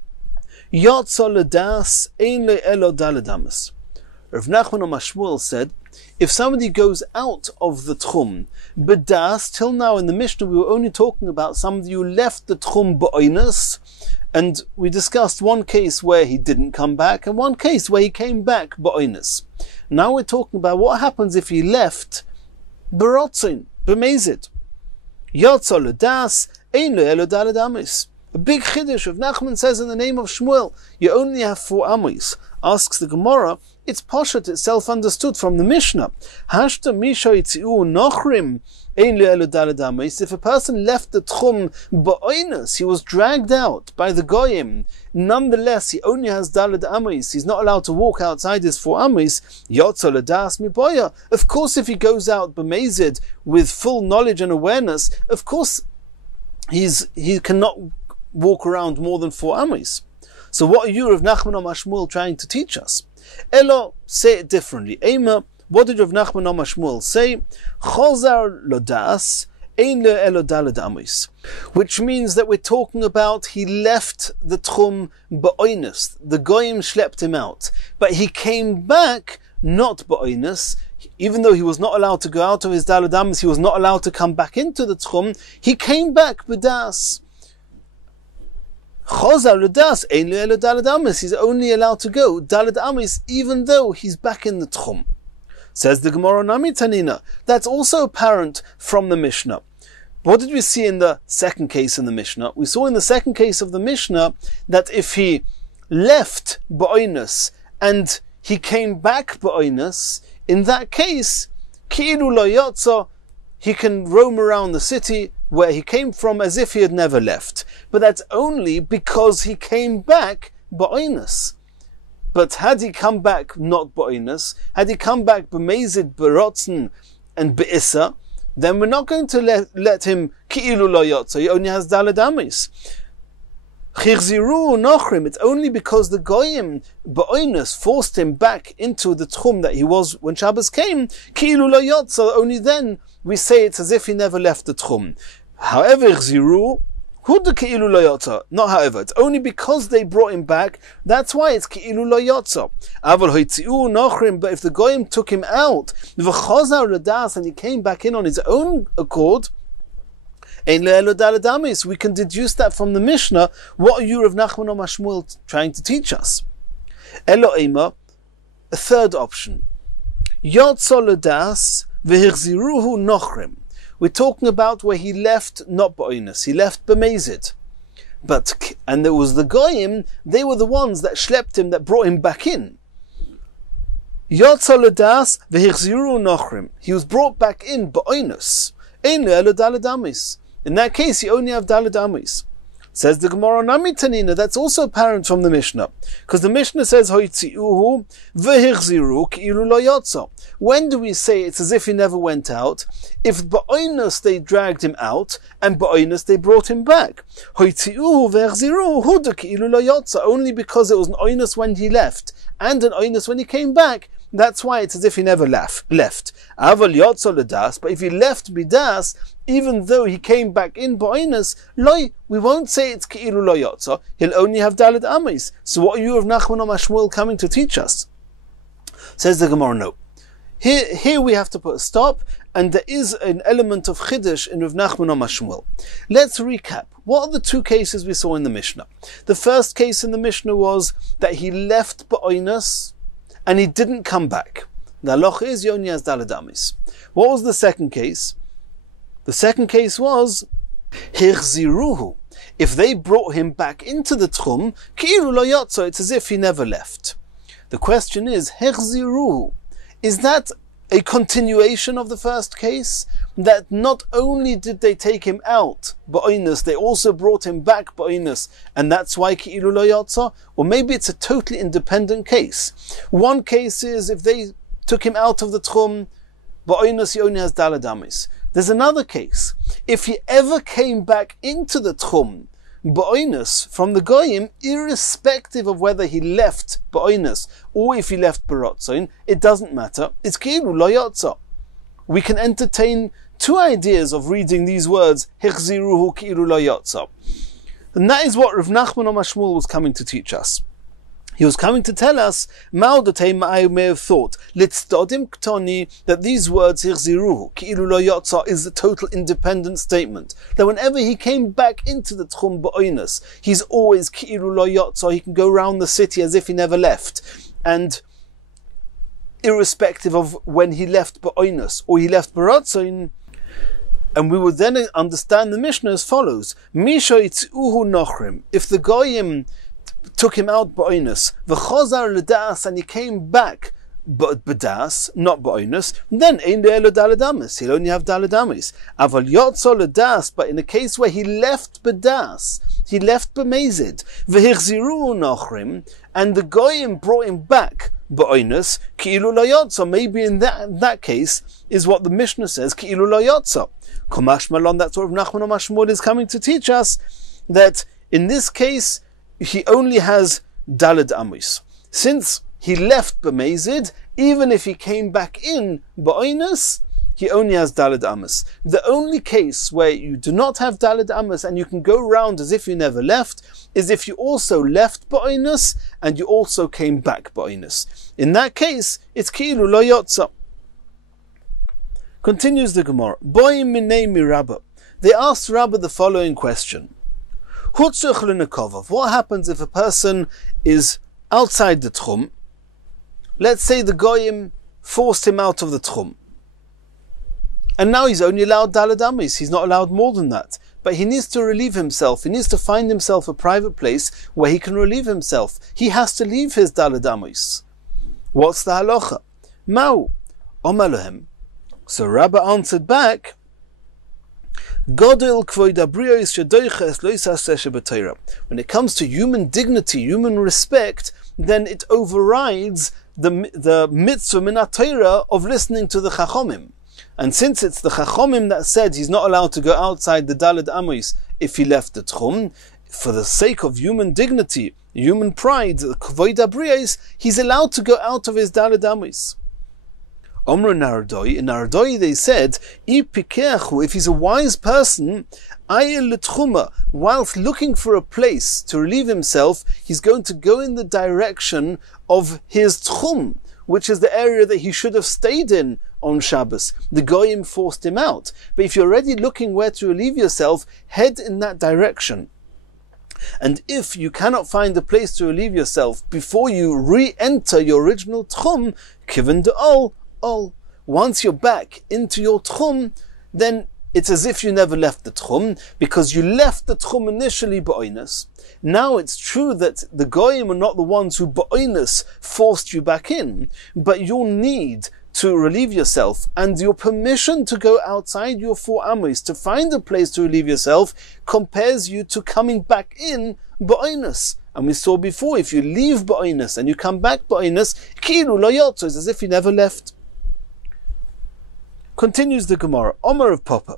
Yotza ledas ein le elo daladamas. Rav Nachman Omar Shmuel said if somebody goes out of the tchum, bedas, till now in the Mishnah we were only talking about somebody who left the tchum ba'oinus, and we discussed one case where he didn't come back and one case where he came back ba'oinus. Now we're talking about what happens if he left b'rotzin, b'mezid. Yotza l'das, ein lo elo daled amis. A big chiddush of Nachman says in the name of Shmuel, you only have 4 amis. Asks the Gemara, it's poshet, it's self-understood from the Mishnah. Hashta misha yitzi'u nochrim, ein lo elo daled amis. If a person left the tchum ba'oinus, he was dragged out by the goyim, nonetheless he only has daled amis, he's not allowed to walk outside his 4 amis, yotza l'das miboya. Of course if he goes out b'mezid with full knowledge and awareness, of course he cannot walk around more than 4 amis. So what are you, Rav Nachman Amar Shmuel, trying to teach us? Elo, say it differently. Ema, what did Rav Nachman Amar Shmuel say? Chozar lodas, ein lo elo daled amis. Which means that we're talking about he left the tchum ba'oinus. The goyim schlepped him out. But he came back not ba'oinus. Even though he was not allowed to go out of his daled amis, he was not allowed to come back into the tchum. He came back b'das. Chozar l'das, ein lo elo daled amis. He's only allowed to go daled amis even though he's back in the tchum. Says the Gemara Nami Tanina. That's also apparent from the Mishnah. What did we see in the second case in the Mishnah? We saw in the second case of the Mishnah that if he left ba'oinus and he came back ba'oinus, in that case, ki'ilu lo yotza, he can roam around the city where he came from as if he had never left. But that's only because he came back ba'oinus. But had he come back not ba'oinus, had he come back b'mezid, b'rotzen, and b'issa, then we're not going to let him ki'ilu lo yotza, he only has daled amis. Chirziru nochrim, it's only because the goyim ba'oinus forced him back into the tchum that he was when Shabbos came, ki'ilu lo yotza, only then we say it's as if he never left the tchum. However, chirziru, huda ki'ilu lo yotza, not however, it's only because they brought him back, that's why it's ki'ilu lo yotza. Aval hoitzi'u nochrim, but if the goyim took him out, v'chozar l'das, and he came back in on his own accord, ein lo elo daled amis, we can deduce that from the Mishnah. What are you, Rav Nachman Amar Shmuel, trying to teach us? Elo ema, a third option. Yotza l'das, v'hirziruhu nochrim. We're talking about where he left not ba'oinus, he left b'mezid. And there was the goyim, they were the ones that schlepped him, that brought him back in. Yotza l'das v'hirziru nochrim. He was brought back in ba'oinus. Ein lo elo daled amis. In that case, you only have daled amis. Says the Gemara Nami Tanina, that's also apparent from the Mishnah. Because the Mishnah says, Hoitzi'uhu v'hirziru ki'ilu lo yotza. When do we say it's as if he never went out? If ba'oinus they dragged him out, and ba'oinus they brought him back. Hoitzi'uhu v'hirziru huda ki'ilu lo yotza. Only because it was an oinus when he left, and an oinus when he came back. That's why it's as if he never left. Aval yotza l'das, but if he left bidas, even though he came back in ba'oinus, we won't say it's ki'ilu lo yotza. He'll only have daled amis. So what are you, Rav Nachman Amar Shmuel, coming to teach us? Says the Gemara, no. Here we have to put a stop, and there is an element of chiddush in Rav Nachman Amar Shmuel. Let's recap. What are the 2 cases we saw in the Mishnah? The first case in the Mishnah was that he left ba'oinus and he didn't come back. The halacha is Yoni has daled amis. What was the second case? The second case was Hirziruhu. If they brought him back into the tchum, ki'ilu lo yotza, it's as if he never left. The question is, Hirziruhu, is that a continuation of the first case? That not only did they take him out ba'oinus, they also brought him back ba'oinus, and that's why ki'ilu lo yotza? Or maybe it's a totally independent case. One case is if they took him out of the tchum, ba'oinus, he only has daled amis. There's another case. If he ever came back into the tchum, ba'oinus, from the goyim, irrespective of whether he left ba'oinus or if he left b'rotzon, it doesn't matter. It's ki'ilu lo yotza. We can entertain 2 ideas of reading these words, Hichziruhu ki'ilu lo yotza. And that is what Rav Nachman Amar Shmuel was coming to teach us. He was coming to tell us, I may have thought, that these words is a total independent statement. That whenever he came back into the Tchum Ba'oinus, he's always ki'ilu lo yotza, he can go around the city as if he never left. And irrespective of when he left Ba'oinus or he left Baratzain, and we would then understand the Mishnah as follows. Misha itzuhu nochrim. If the Goyim took him out ba'oinus, v'chozar l'das, and he came back b'das, not ba'oinus, then ein le'elo daladamis, he'll only have daladamis. Aval yotzo l'das, but in a case where he left b'das, he left b'mezid, v'hichziru nochrim, and the goyim brought him back ba'oinus, ki'ilu lo yotzo, maybe in that case is what the Mishnah says, ki'ilu lo yotzo. Komash malon, that sort of Nachman or Mashmud is coming to teach us that in this case, he only has Daled Amis. Since he left B'mezid, even if he came back in Ba'oinus, he only has Daled Amis. The only case where you do not have Daled Amis and you can go round as if you never left is if you also left Ba'oinus and you also came back Ba'oinus. In that case, it's Ki'ilu Lo Yotza. Continues the Gemara. Boy minei mi Rabba. They asked Rabba the following question. What happens if a person is outside the Tchum? Let's say the Goyim forced him out of the Tchum. And now he's only allowed Daled Amis. He's not allowed more than that. But he needs to relieve himself. He needs to find himself a private place where he can relieve himself. He has to leave his Daled Amis. What's the halacha? Mau. Omalohem. So Rabba answered back, when it comes to human dignity, human respect, then it overrides the mitzvah min ha-Torah of listening to the Chachomim. And since it's the Chachomim that said he's not allowed to go outside the Daled Amos if he left the Tchum, for the sake of human dignity, human pride, the Kvod HaBriyos, he's allowed to go out of his Daled Amos. Omra Narodoi, in Narodoi they said, if he's a wise person, whilst looking for a place to relieve himself, he's going to go in the direction of his Tchum, which is the area that he should have stayed in on Shabbos. The Goyim forced him out. But if you're already looking where to relieve yourself, head in that direction. And if you cannot find a place to relieve yourself before you re-enter your original Tchum, kiven de'ol, once you're back into your Tchum, then it's as if you never left the Tchum, because you left the Tchum initially ba'oinus. Now it's true that the Goyim are not the ones who ba'oinus forced you back in, but your need to relieve yourself and your permission to go outside your 4 amos to find a place to relieve yourself compares you to coming back in ba'oinus. And we saw before, if you leave ba'oinus and you come back ba'oinus, ki'ilu lo yotzo, it's as if you never left. Continues the Gemara, Omer of Papa.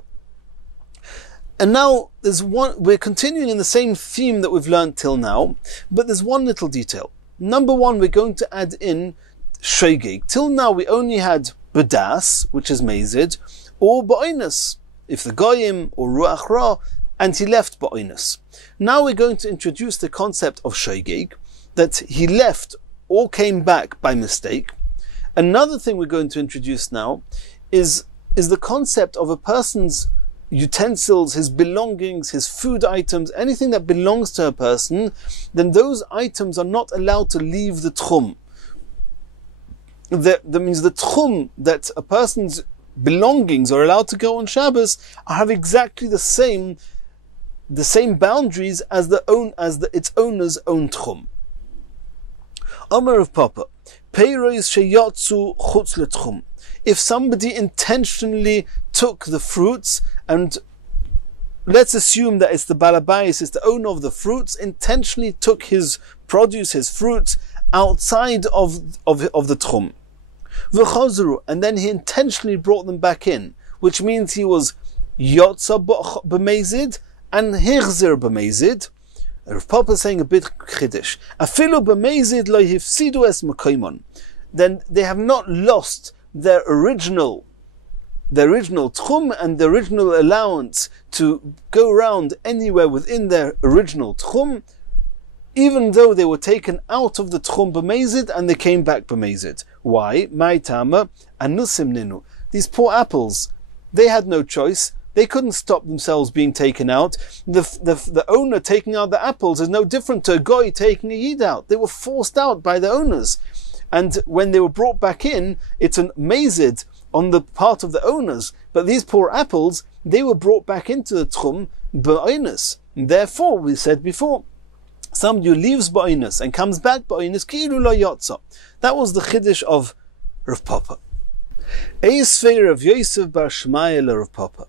And now we're continuing in the same theme that we've learned till now, but there's one little detail. Number one, we're going to add in Shogeg. Till now we only had B'das, which is Mezid, or Ba'oinus, if the Goyim or Ruach Ra, and he left Ba'oinus. Now we're going to introduce the concept of Shogeg, that he left or came back by mistake. Another thing we're going to introduce now is the concept of a person's utensils, his belongings, his food items, anything that belongs to a person, then those items are not allowed to leave the Tchum. That means the Tchum that a person's belongings are allowed to go on Shabbos have exactly the same boundaries as its owner's own Tchum. Omer of Papa, Peiros sheyotzu chutz letchum. If somebody intentionally took the fruits, and let's assume that it's the balabais, it's the owner of the fruits, intentionally took his produce, his fruits, outside of the tchum. V'chazru, and then he intentionally brought them back in, which means he was yotza b'mezid and hichzer b'mezid. Rav Papa is saying a bit chiddush. Afilu b'mezid lo hifsidu es mekoymon. Then they have not lost their original tchum and the original allowance to go around anywhere within their original tchum. even though they were taken out of the tchum b'mezid and they came back b'mezid. Why? Mai tama anusim ninu. These poor apples, they had no choice. They couldn't stop themselves being taken out. The owner taking out the apples is no different to a goy taking a yid out. They were forced out by the owners. And when they were brought back in, it's an mazid on the part of the owners. But these poor apples, they were brought back into the tchum b'oinus. Therefore, we said before, somebody who leaves b'oinus and comes back b'oinus, ki'ilu lo yotza. That was the chiddush of Rav Papa. Eisvei Rav Yosef bar Shmaya le Rav Papa.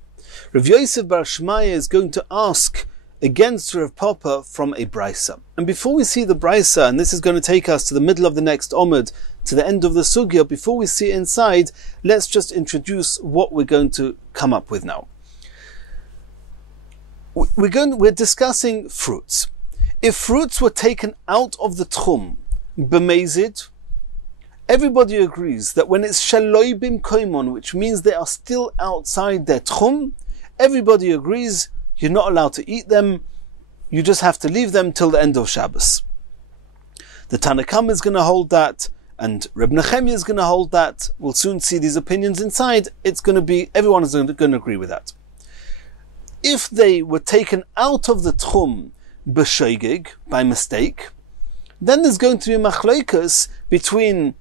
Rav Yosef bar Shmaya is going to ask against Rav Papa from a brisa. And before we see the brisa, and this is going to take us to the middle of the next Omid, to the end of the sugya, before we see it inside, let's just introduce what we're going to come up with now. We're discussing fruits. If fruits were taken out of the tchum, b'mezid, everybody agrees that when it's shaloi bim koimon, which means they are still outside their tchum, everybody agrees you're not allowed to eat them, you just have to leave them till the end of Shabbos. The Tanna Kama is going to hold that, and Reb Nechemia is going to hold that. We'll soon see these opinions inside. It's going to be, everyone is going to agree with that. If they were taken out of the tchum b'shoigig, by mistake, then there's going to be a machlokas between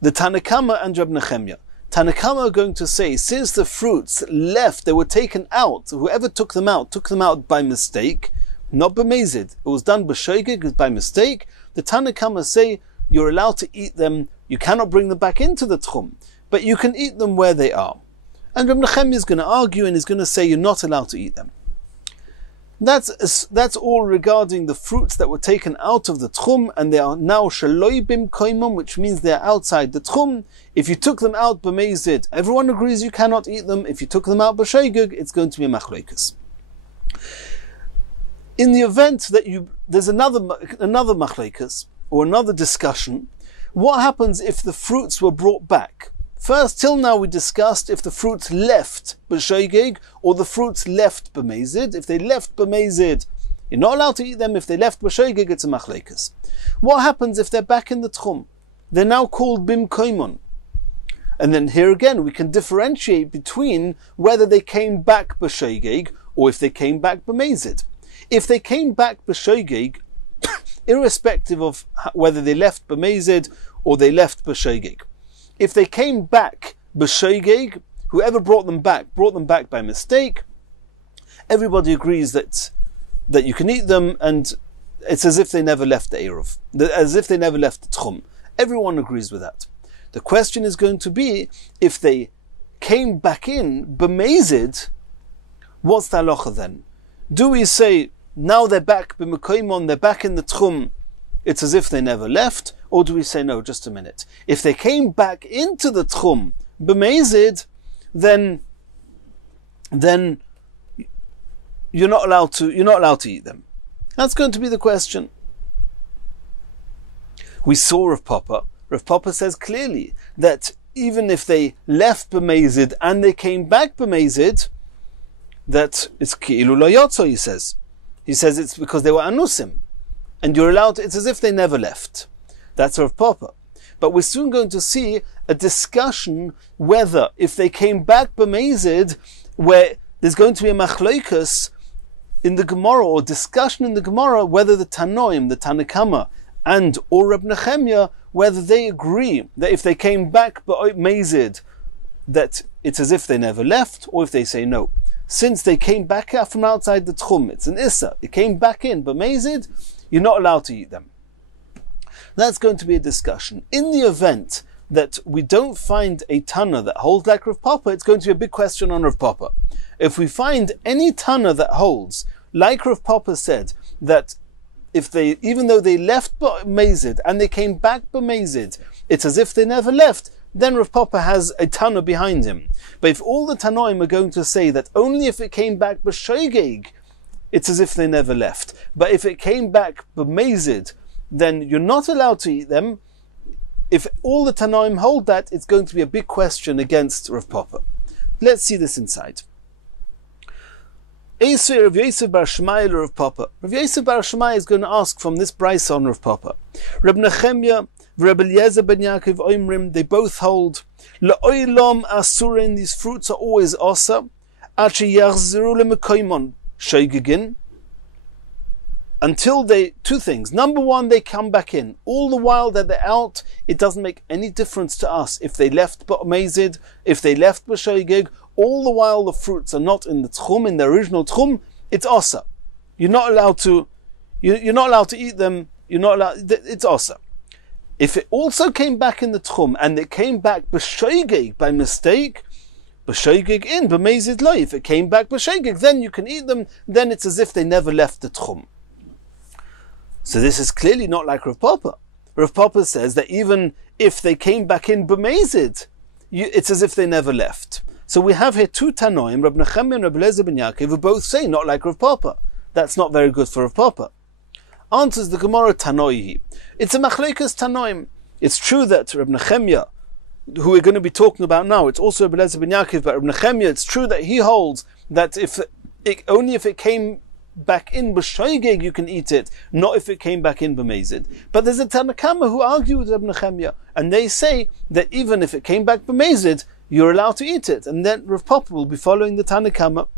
the Tanna Kama and Reb Nechemia. Tanna Kama are going to say, since the fruits left, they were taken out, whoever took them out by mistake, not b'mezid. It was done b'shoigig, by mistake. The Tanna Kama say, you're allowed to eat them, you cannot bring them back into the tchum, but you can eat them where they are. And Reb Nechemia is going to argue and is going to say you're not allowed to eat them. That's all regarding the fruits that were taken out of the tchum, and they are now shaloi bim koimon, which means they are outside the tchum. If you took them out b'mezid, everyone agrees you cannot eat them. If you took them out b'shoigig, it's going to be a machlokas. In the event that there's another machlokas, or another discussion, what happens if the fruits were brought back? First, till now we discussed if the fruits left b'shoigig or the fruits left b'mezid. If they left b'mezid, you're not allowed to eat them. If they left b'shoigig, it's a machlekas. What happens if they're back in the tchum? They're now called bim koimon. And then here again, we can differentiate between whether they came back b'shoigig or if they came back b'mezid. If they came back b'shoigig, irrespective of whether they left b'mezid or they left b'shoigig, if they came back b'shoigig, whoever brought them back by mistake, everybody agrees that you can eat them, and it's as if they never left the Eruv, as if they never left the Tchum. Everyone agrees with that. The question is going to be, if they came back in b'mezid, what's the halacha then? Do we say, now they're back b'mekoimon, they're back in the Tchum, it's as if they never left? Or do we say, no, just a minute. If they came back into the tchum b'mezid, then you're not allowed to eat them. That's going to be the question. We saw Rav Papa. Rav Papa says clearly that even if they left b'mezid and they came back b'mezid, that it's ki'ilu lo yotzo, he says. He says it's because they were anusim. And you're allowed to, it's as if they never left. That's Rav Papa. But we're soon going to see a discussion whether, if they came back b'mezid, where there's going to be a machloikus in the Gemara, or discussion in the Gemara, whether the Tanoim, the Tanna Kama, and or Reb Nechemia, whether they agree that if they came back b'mezid, that it's as if they never left, or if they say no. Since they came back out from outside the Tchum, it's an Issa, it came back in b'mezid, you're not allowed to eat them. That's going to be a discussion. In the event that we don't find a Tana that holds like Rav Papa, it's going to be a big question on Rav Papa. If we find any Tana that holds, like Rav Papa said, that if they, even though they left b'mezid and they came back b'mezid, it's as if they never left, then Rav Papa has a Tana behind him. But if all the Tanoim are going to say that only if it came back b'shoigeg, it's as if they never left. But if it came back b'mezid, then you're not allowed to eat them. If all the Tanoim hold that, it's going to be a big question against Rav Papa. Let's see this inside. Esei Rav Yosef bar Shmai or Rav Papa. Rav Yosef bar Shmai is going to ask from this brayso on Rav Papa. Reb Nechemya, Reb Eliezer ben Yaakov Oimrim, they both hold La'olam asurin, these fruits are always asa, Achi yachziru lemekoymon shoygigin, until they, two things. Number one, they come back in. All the while that they're out, it doesn't make any difference to us if they left b'mezid, if they left b'shoygig. All the while the fruits are not in the tchum, in the original tchum, it's asa. You're not allowed to eat them. You're not allowed. It's asa. If it also came back in the tchum and it came back b'shoygig by mistake, b'shoygig in b'mezid lo. If it came back b'shoygig, then you can eat them. Then it's as if they never left the tchum. So this is clearly not like Rav Papa. Rav Papa says that even if they came back in b'mezid, it's as if they never left. So we have here two Tanoim, Reb Nechemya and Reb Eliezer ben Yaakov, who both say not like Rav Papa. That's not very good for Rav Papa. Answers the Gemara Tanoi. It's a machlekes Tanoim. It's true that Reb Nechemya, who we're going to be talking about now, it's also Reb Eliezer ben Yaakov, but Reb Nechemya, it's true that he holds that only if it came back in b'shoygig you can eat it, not if it came back in b'mezid. But there's a Tanakama who argue with Reb Nechemya, and they say that even if it came back b'mezid, you're allowed to eat it, and then Rav Papa will be following the Tanakama.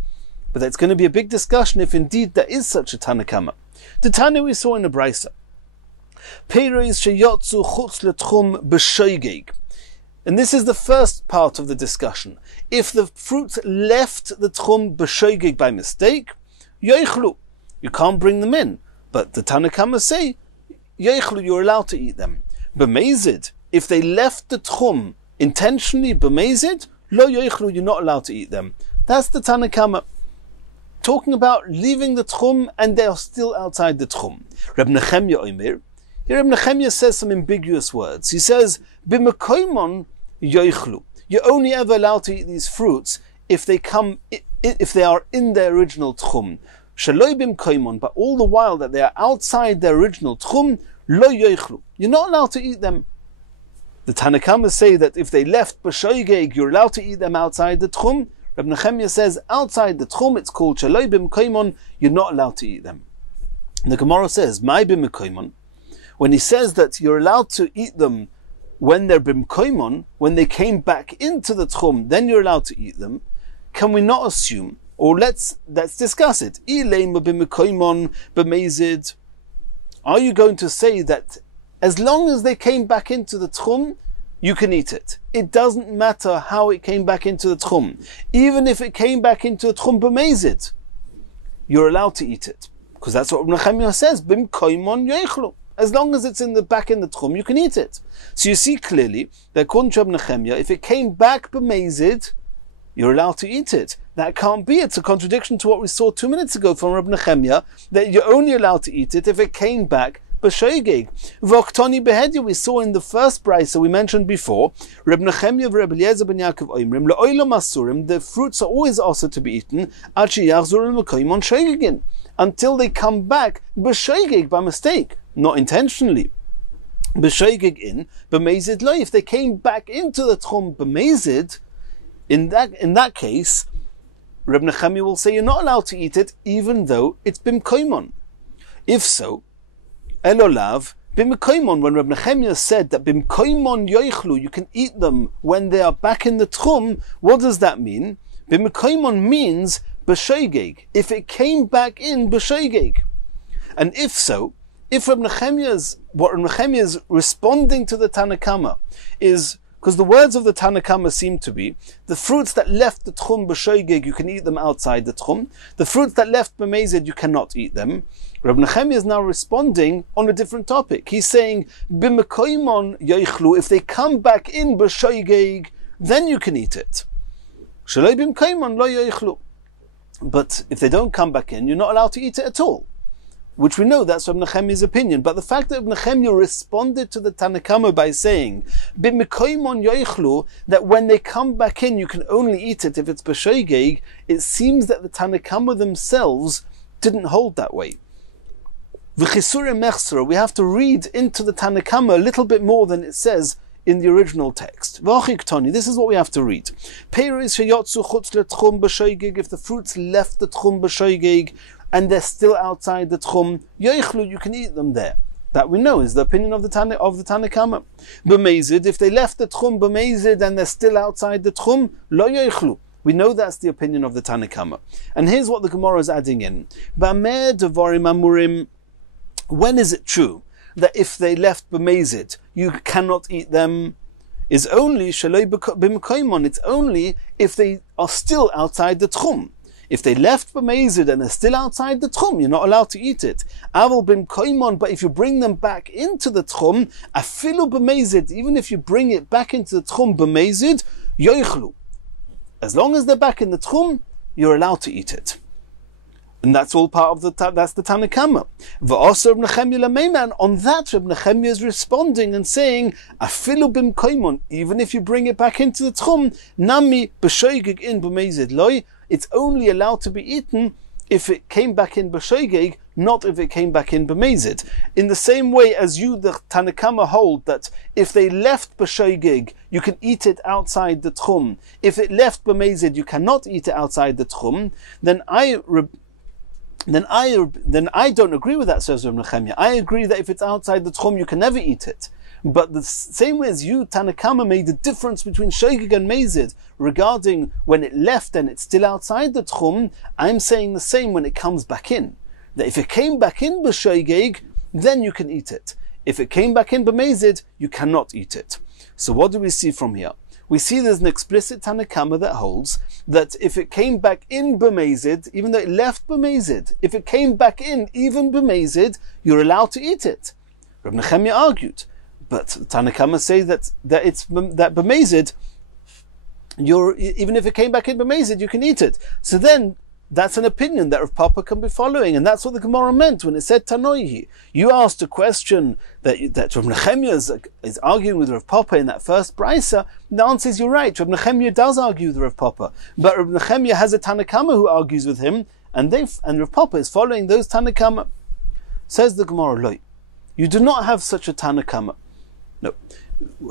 But that's going to be a big discussion if indeed there is such a Tanakama. The Tana we saw in the Brisa. Peiros sheyotzu chutz letchum b'shoygig. And this is the first part of the discussion. If the fruits left the tchum b'shoygig by mistake, yoichlu, you can't bring them in. But the Tanakama say, yoichlu, you're allowed to eat them. B'mezid, if they left the tchum intentionally, b'mezid, lo yoichlu, you're not allowed to eat them. That's the Tanakama. Talking about leaving the tchum and they are still outside the tchum. Reb Nechemya Omer. Here Reb Nechemya says some ambiguous words. He says, b'mekoymon yoichlu. You're only ever allowed to eat these fruits if they are in their original tchum. Shaloi b'mekoymon, but all the while that they are outside their original tchum, lo yoichlu. You're not allowed to eat them. The Tanakama say that if they left b'shoygeg, you're allowed to eat them outside the tchum. Reb Nechemya says outside the tchum, it's called shaloi b'mekoymon, you're not allowed to eat them. The Gemara says, my b'mekoymon, when he says that you're allowed to eat them when they're b'mekoymon, when they came back into the tchum, then you're allowed to eat them, can we not assume, or let's discuss it, ileima b'mekoymon b'mezid, are you going to say that as long as they came back into the tchum, you can eat it? It doesn't matter how it came back into the tchum. Even if it came back into the tchum b'mezid, you're allowed to eat it. Because that's what Nechemya says, b'mkoymon yoichlu. As long as it's back in the tchum, you can eat it. So you see clearly that according to Nechemya, if it came back b'mezid, you're allowed to eat it. That can't be. It's a contradiction to what we saw 2 minutes ago from Reb Nechemya, that you're only allowed to eat it if it came back b'shoygeg. V'oktoni behedya, we saw in the first brayso we mentioned before, Reb Nechemya v'Reb Eliezer ben Yaakov Oimrim, le'olam asurim, the fruits are always also to be eaten, ad sheyachzor l'mekoymon shoygegin, until they come back b'shoygeg, by mistake, not intentionally. B'shoygeg in, b'mezid lo, if they came back into the tchum b'mezid, in that case, Reb Nechemya will say you're not allowed to eat it even though it's b'mkoymon. If so, elolav b'mkoymon, when Reb Nechemya said that b'mkoymon yoichlu, you can eat them when they are back in the tchum, what does that mean? B'mkoymon means b'shoygeg, if it came back in b'shoygeg. And if so, if what Reb Nechemya is responding to the Tanakama is, because the words of the Tanakama seem to be, the fruits that left the tchum b'shoygeg, you can eat them outside the tchum. The fruits that left b'mezid, you cannot eat them. Reb Nechemya is now responding on a different topic. He's saying, b'mekoymon yoichlu, if they come back in b'shoygeg, then you can eat it. Shaloi b'mekoymon lo yoichlu. But if they don't come back in, you're not allowed to eat it at all. Which we know that's Reb Nechemya's opinion. But the fact that Reb Nechemya responded to the Tanakama by saying, b'mekoymon yoichlu, that when they come back in, you can only eat it if it's b'shoygeg, it seems that the Tanakama themselves didn't hold that way. V'chisure mechsera, we have to read into the Tanakama a little bit more than it says in the original text. This is what we have to read. If the fruits left the tchum b'shoigeg and they're still outside the tchum, yoichlu, you can eat them there. That we know is the opinion of the Tanakama. B'mezid, if they left the tchum b'mezid and they're still outside the tchum, lo yoichlu. We know that's the opinion of the Tanakama. And here's what the Gemara is adding in. B'ameh devarim amurim. When is it true that if they left b'mezid, you cannot eat them? Is only shaloi b'mkoimon. It's only if they are still outside the tchum. If they left b'mezid and they're still outside the tchum, you're not allowed to eat it. Aval b'mkoimon, but if you bring them back into the tchum, afilu b'mezid, even if you bring it back into the tchum b'mezid, yoichlu. As long as they're back in the tchum, you're allowed to eat it. And that's all part of that's the Tanakama. And on that, Reb Nechemia is responding and saying, afilu b'mkoimon, even if you bring it back into the tchum, nami b'shoigeg in b'mezid loy, it's only allowed to be eaten if it came back in b'shoigeg, not if it came back in b'mezid. In the same way as you, the Tanakama, hold that if they left b'shoigeg, you can eat it outside the tchum. If it left b'mezid, you cannot eat it outside the tchum. Then I don't agree with that, says Reb Nechemia. I agree that if it's outside the tchum, you can never eat it. But the same way as you, Tanakama, made the difference between shoigeg and mezid regarding when it left and it's still outside the tchum, I'm saying the same when it comes back in. That if it came back in b'shoigeg, then you can eat it. If it came back in b'mezid, you cannot eat it. So what do we see from here? We see there's an explicit Tanakama that holds that if it came back in b'mezid, even though it left b'mezid, if it came back in even b'mezid, you're allowed to eat it. Reb Nechemia argued, but Tanakama say that b'mezid, even if it came back in b'mezid, you can eat it. So then that's an opinion that Rav Papa can be following, and that's what the Gemara meant when it said Tanoihi. You asked a question that Rav Nechemia is arguing with Rav Papa in that first brisa. The answer is you're right. Rav Nechemia does argue with Rav Papa, but Rav Nechemia has a Tanakama who argues with him, and Rav Papa is following those Tanakama. Says the Gemara, Loi, you do not have such a Tanakama. No.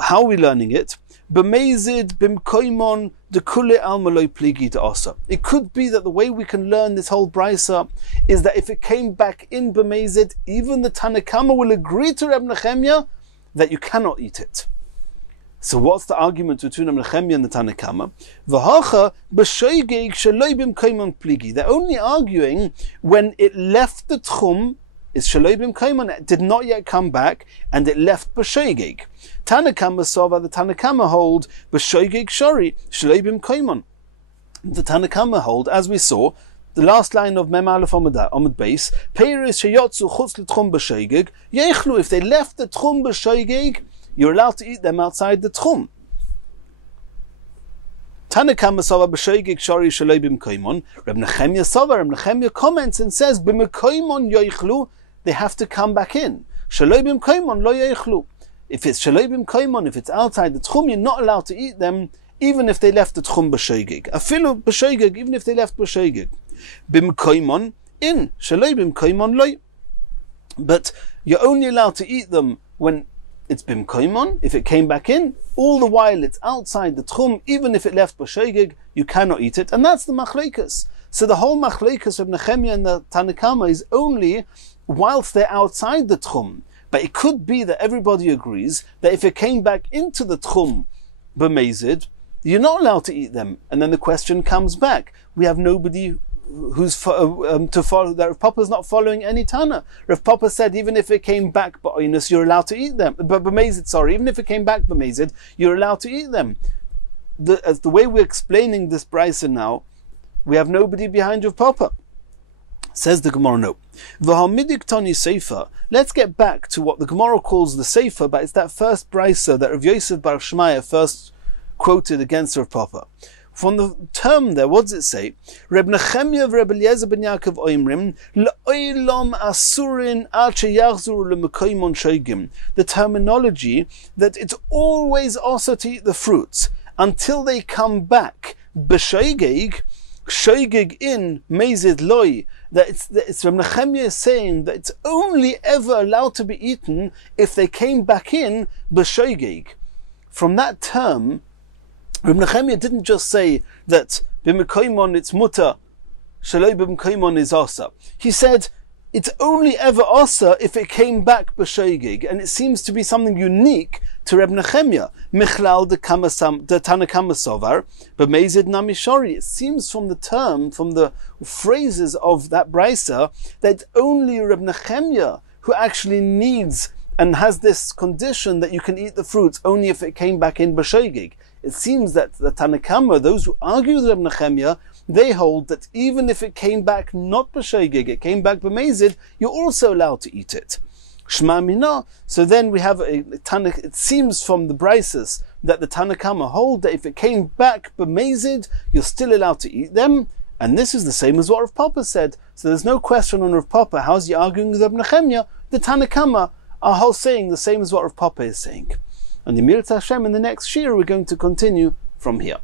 How are we learning it? B'mezid b'mkoimon dekule almaloi pligi de'asa. It could be that the way we can learn this whole brisa is that if it came back in b'mezid, even the Tanakama will agree to Reb Nechemia that you cannot eat it. So what's the argument between Reb Nechemia and the Tanakama? V'hacha b'shoigeg shaloi b'mkoimon pligi. They're only arguing when it left the tchum. It's shaloi b'mkoimon, it did not yet come back, and it left b'shoigeg. Tanakama sova, the Tanakama hold b'shoigeg shori shaloi b'mkoimon. The Tanakama hold, as we saw, the last line of Mem Aleph Amud Beis, Peiris sheyotzu chutz l'tchum b'shoigeg yechlu. If they left the tchum b'shoigeg, you're allowed to eat them outside the tchum. Tanakama sova b'shoigeg shori shaloi b'mkoimon. Reb Nechemia sova. Reb Nechemia comments and says b'mkoimon yoichlu. They have to come back in. Shaloi b'mkoimon lo yoichlu. If it's shaloi b'mkoimon, if it's outside the tchum, you're not allowed to eat them, even if they left the tchum b'shoigeg. Afilu b'shoigeg, even if they left b'shoigeg. B'mkoimon in. Shaloi b'mkoimon lo. But you're only allowed to eat them when it's b'mkoimon, if it came back in. All the while it's outside the tchum, even if it left b'shoigeg, you cannot eat it. And that's the machleikas. So the whole machleikas of Nechemia and the Tanakama is only whilst they're outside the tchum. But it could be that everybody agrees that if it came back into the tchum b'mezid, you're not allowed to eat them. And then the question comes back. We have nobody who's to follow, that Rav Papa is not following any Tana. Rav Papa said even if it came back b'oinus, you're allowed to eat them. But b'mezid, sorry, even if it came back b'mezid, you're allowed to eat them. As the way we're explaining this brisa now, we have nobody behind Rav Papa. Says the Gemara, no. V'hamidik tani sefer. Let's get back to what the Gemara calls the sefer, but it's that first brisa that Rav Yosef Bar Shmaya first quoted against Rav Papa. From the term there, what does it say? Reb Nechemia v'Reb Eliezer ben Yaakov oimrim l'oilam asurin ad sheyachzuru l'mekoimon shoigim. The terminology that it's always also to eat the fruits until they come back. B'shoigeg, shoigeg in mezid loy. That it's Reb Nechemia is saying that it's only ever allowed to be eaten if they came back in b'shoigeg. from that term, Reb Nechemia didn't just say that b'mekoimon it's mutter, shaloi b'mekoimon is asa. He said it's only ever asa if it came back b'shoigig, and it seems to be something unique to Reb Nechemia. Michlal de Tanakama Sovar, b'meizid namishori. It seems from the term, from the phrases of that brisa, that only Reb Nechemia who actually needs and has this condition that you can eat the fruits only if it came back in b'shoigig. It seems that the Tanakama, those who argue with Reb Nechemia, they hold that even if it came back not b'shoigig, it came back b'meizid, you're also allowed to eat it. Shma mina. So then we have it seems from the brises that the Tanakama hold that if it came back b'meizid, you're still allowed to eat them. And this is the same as what Rav Papa said. So there's no question on Rav Papa. How's he arguing with Reb Nechemia? The Tanakama are whole saying the same as what Rav Papa is saying. And the Mirza Hashem in the next shiur we're going to continue from here.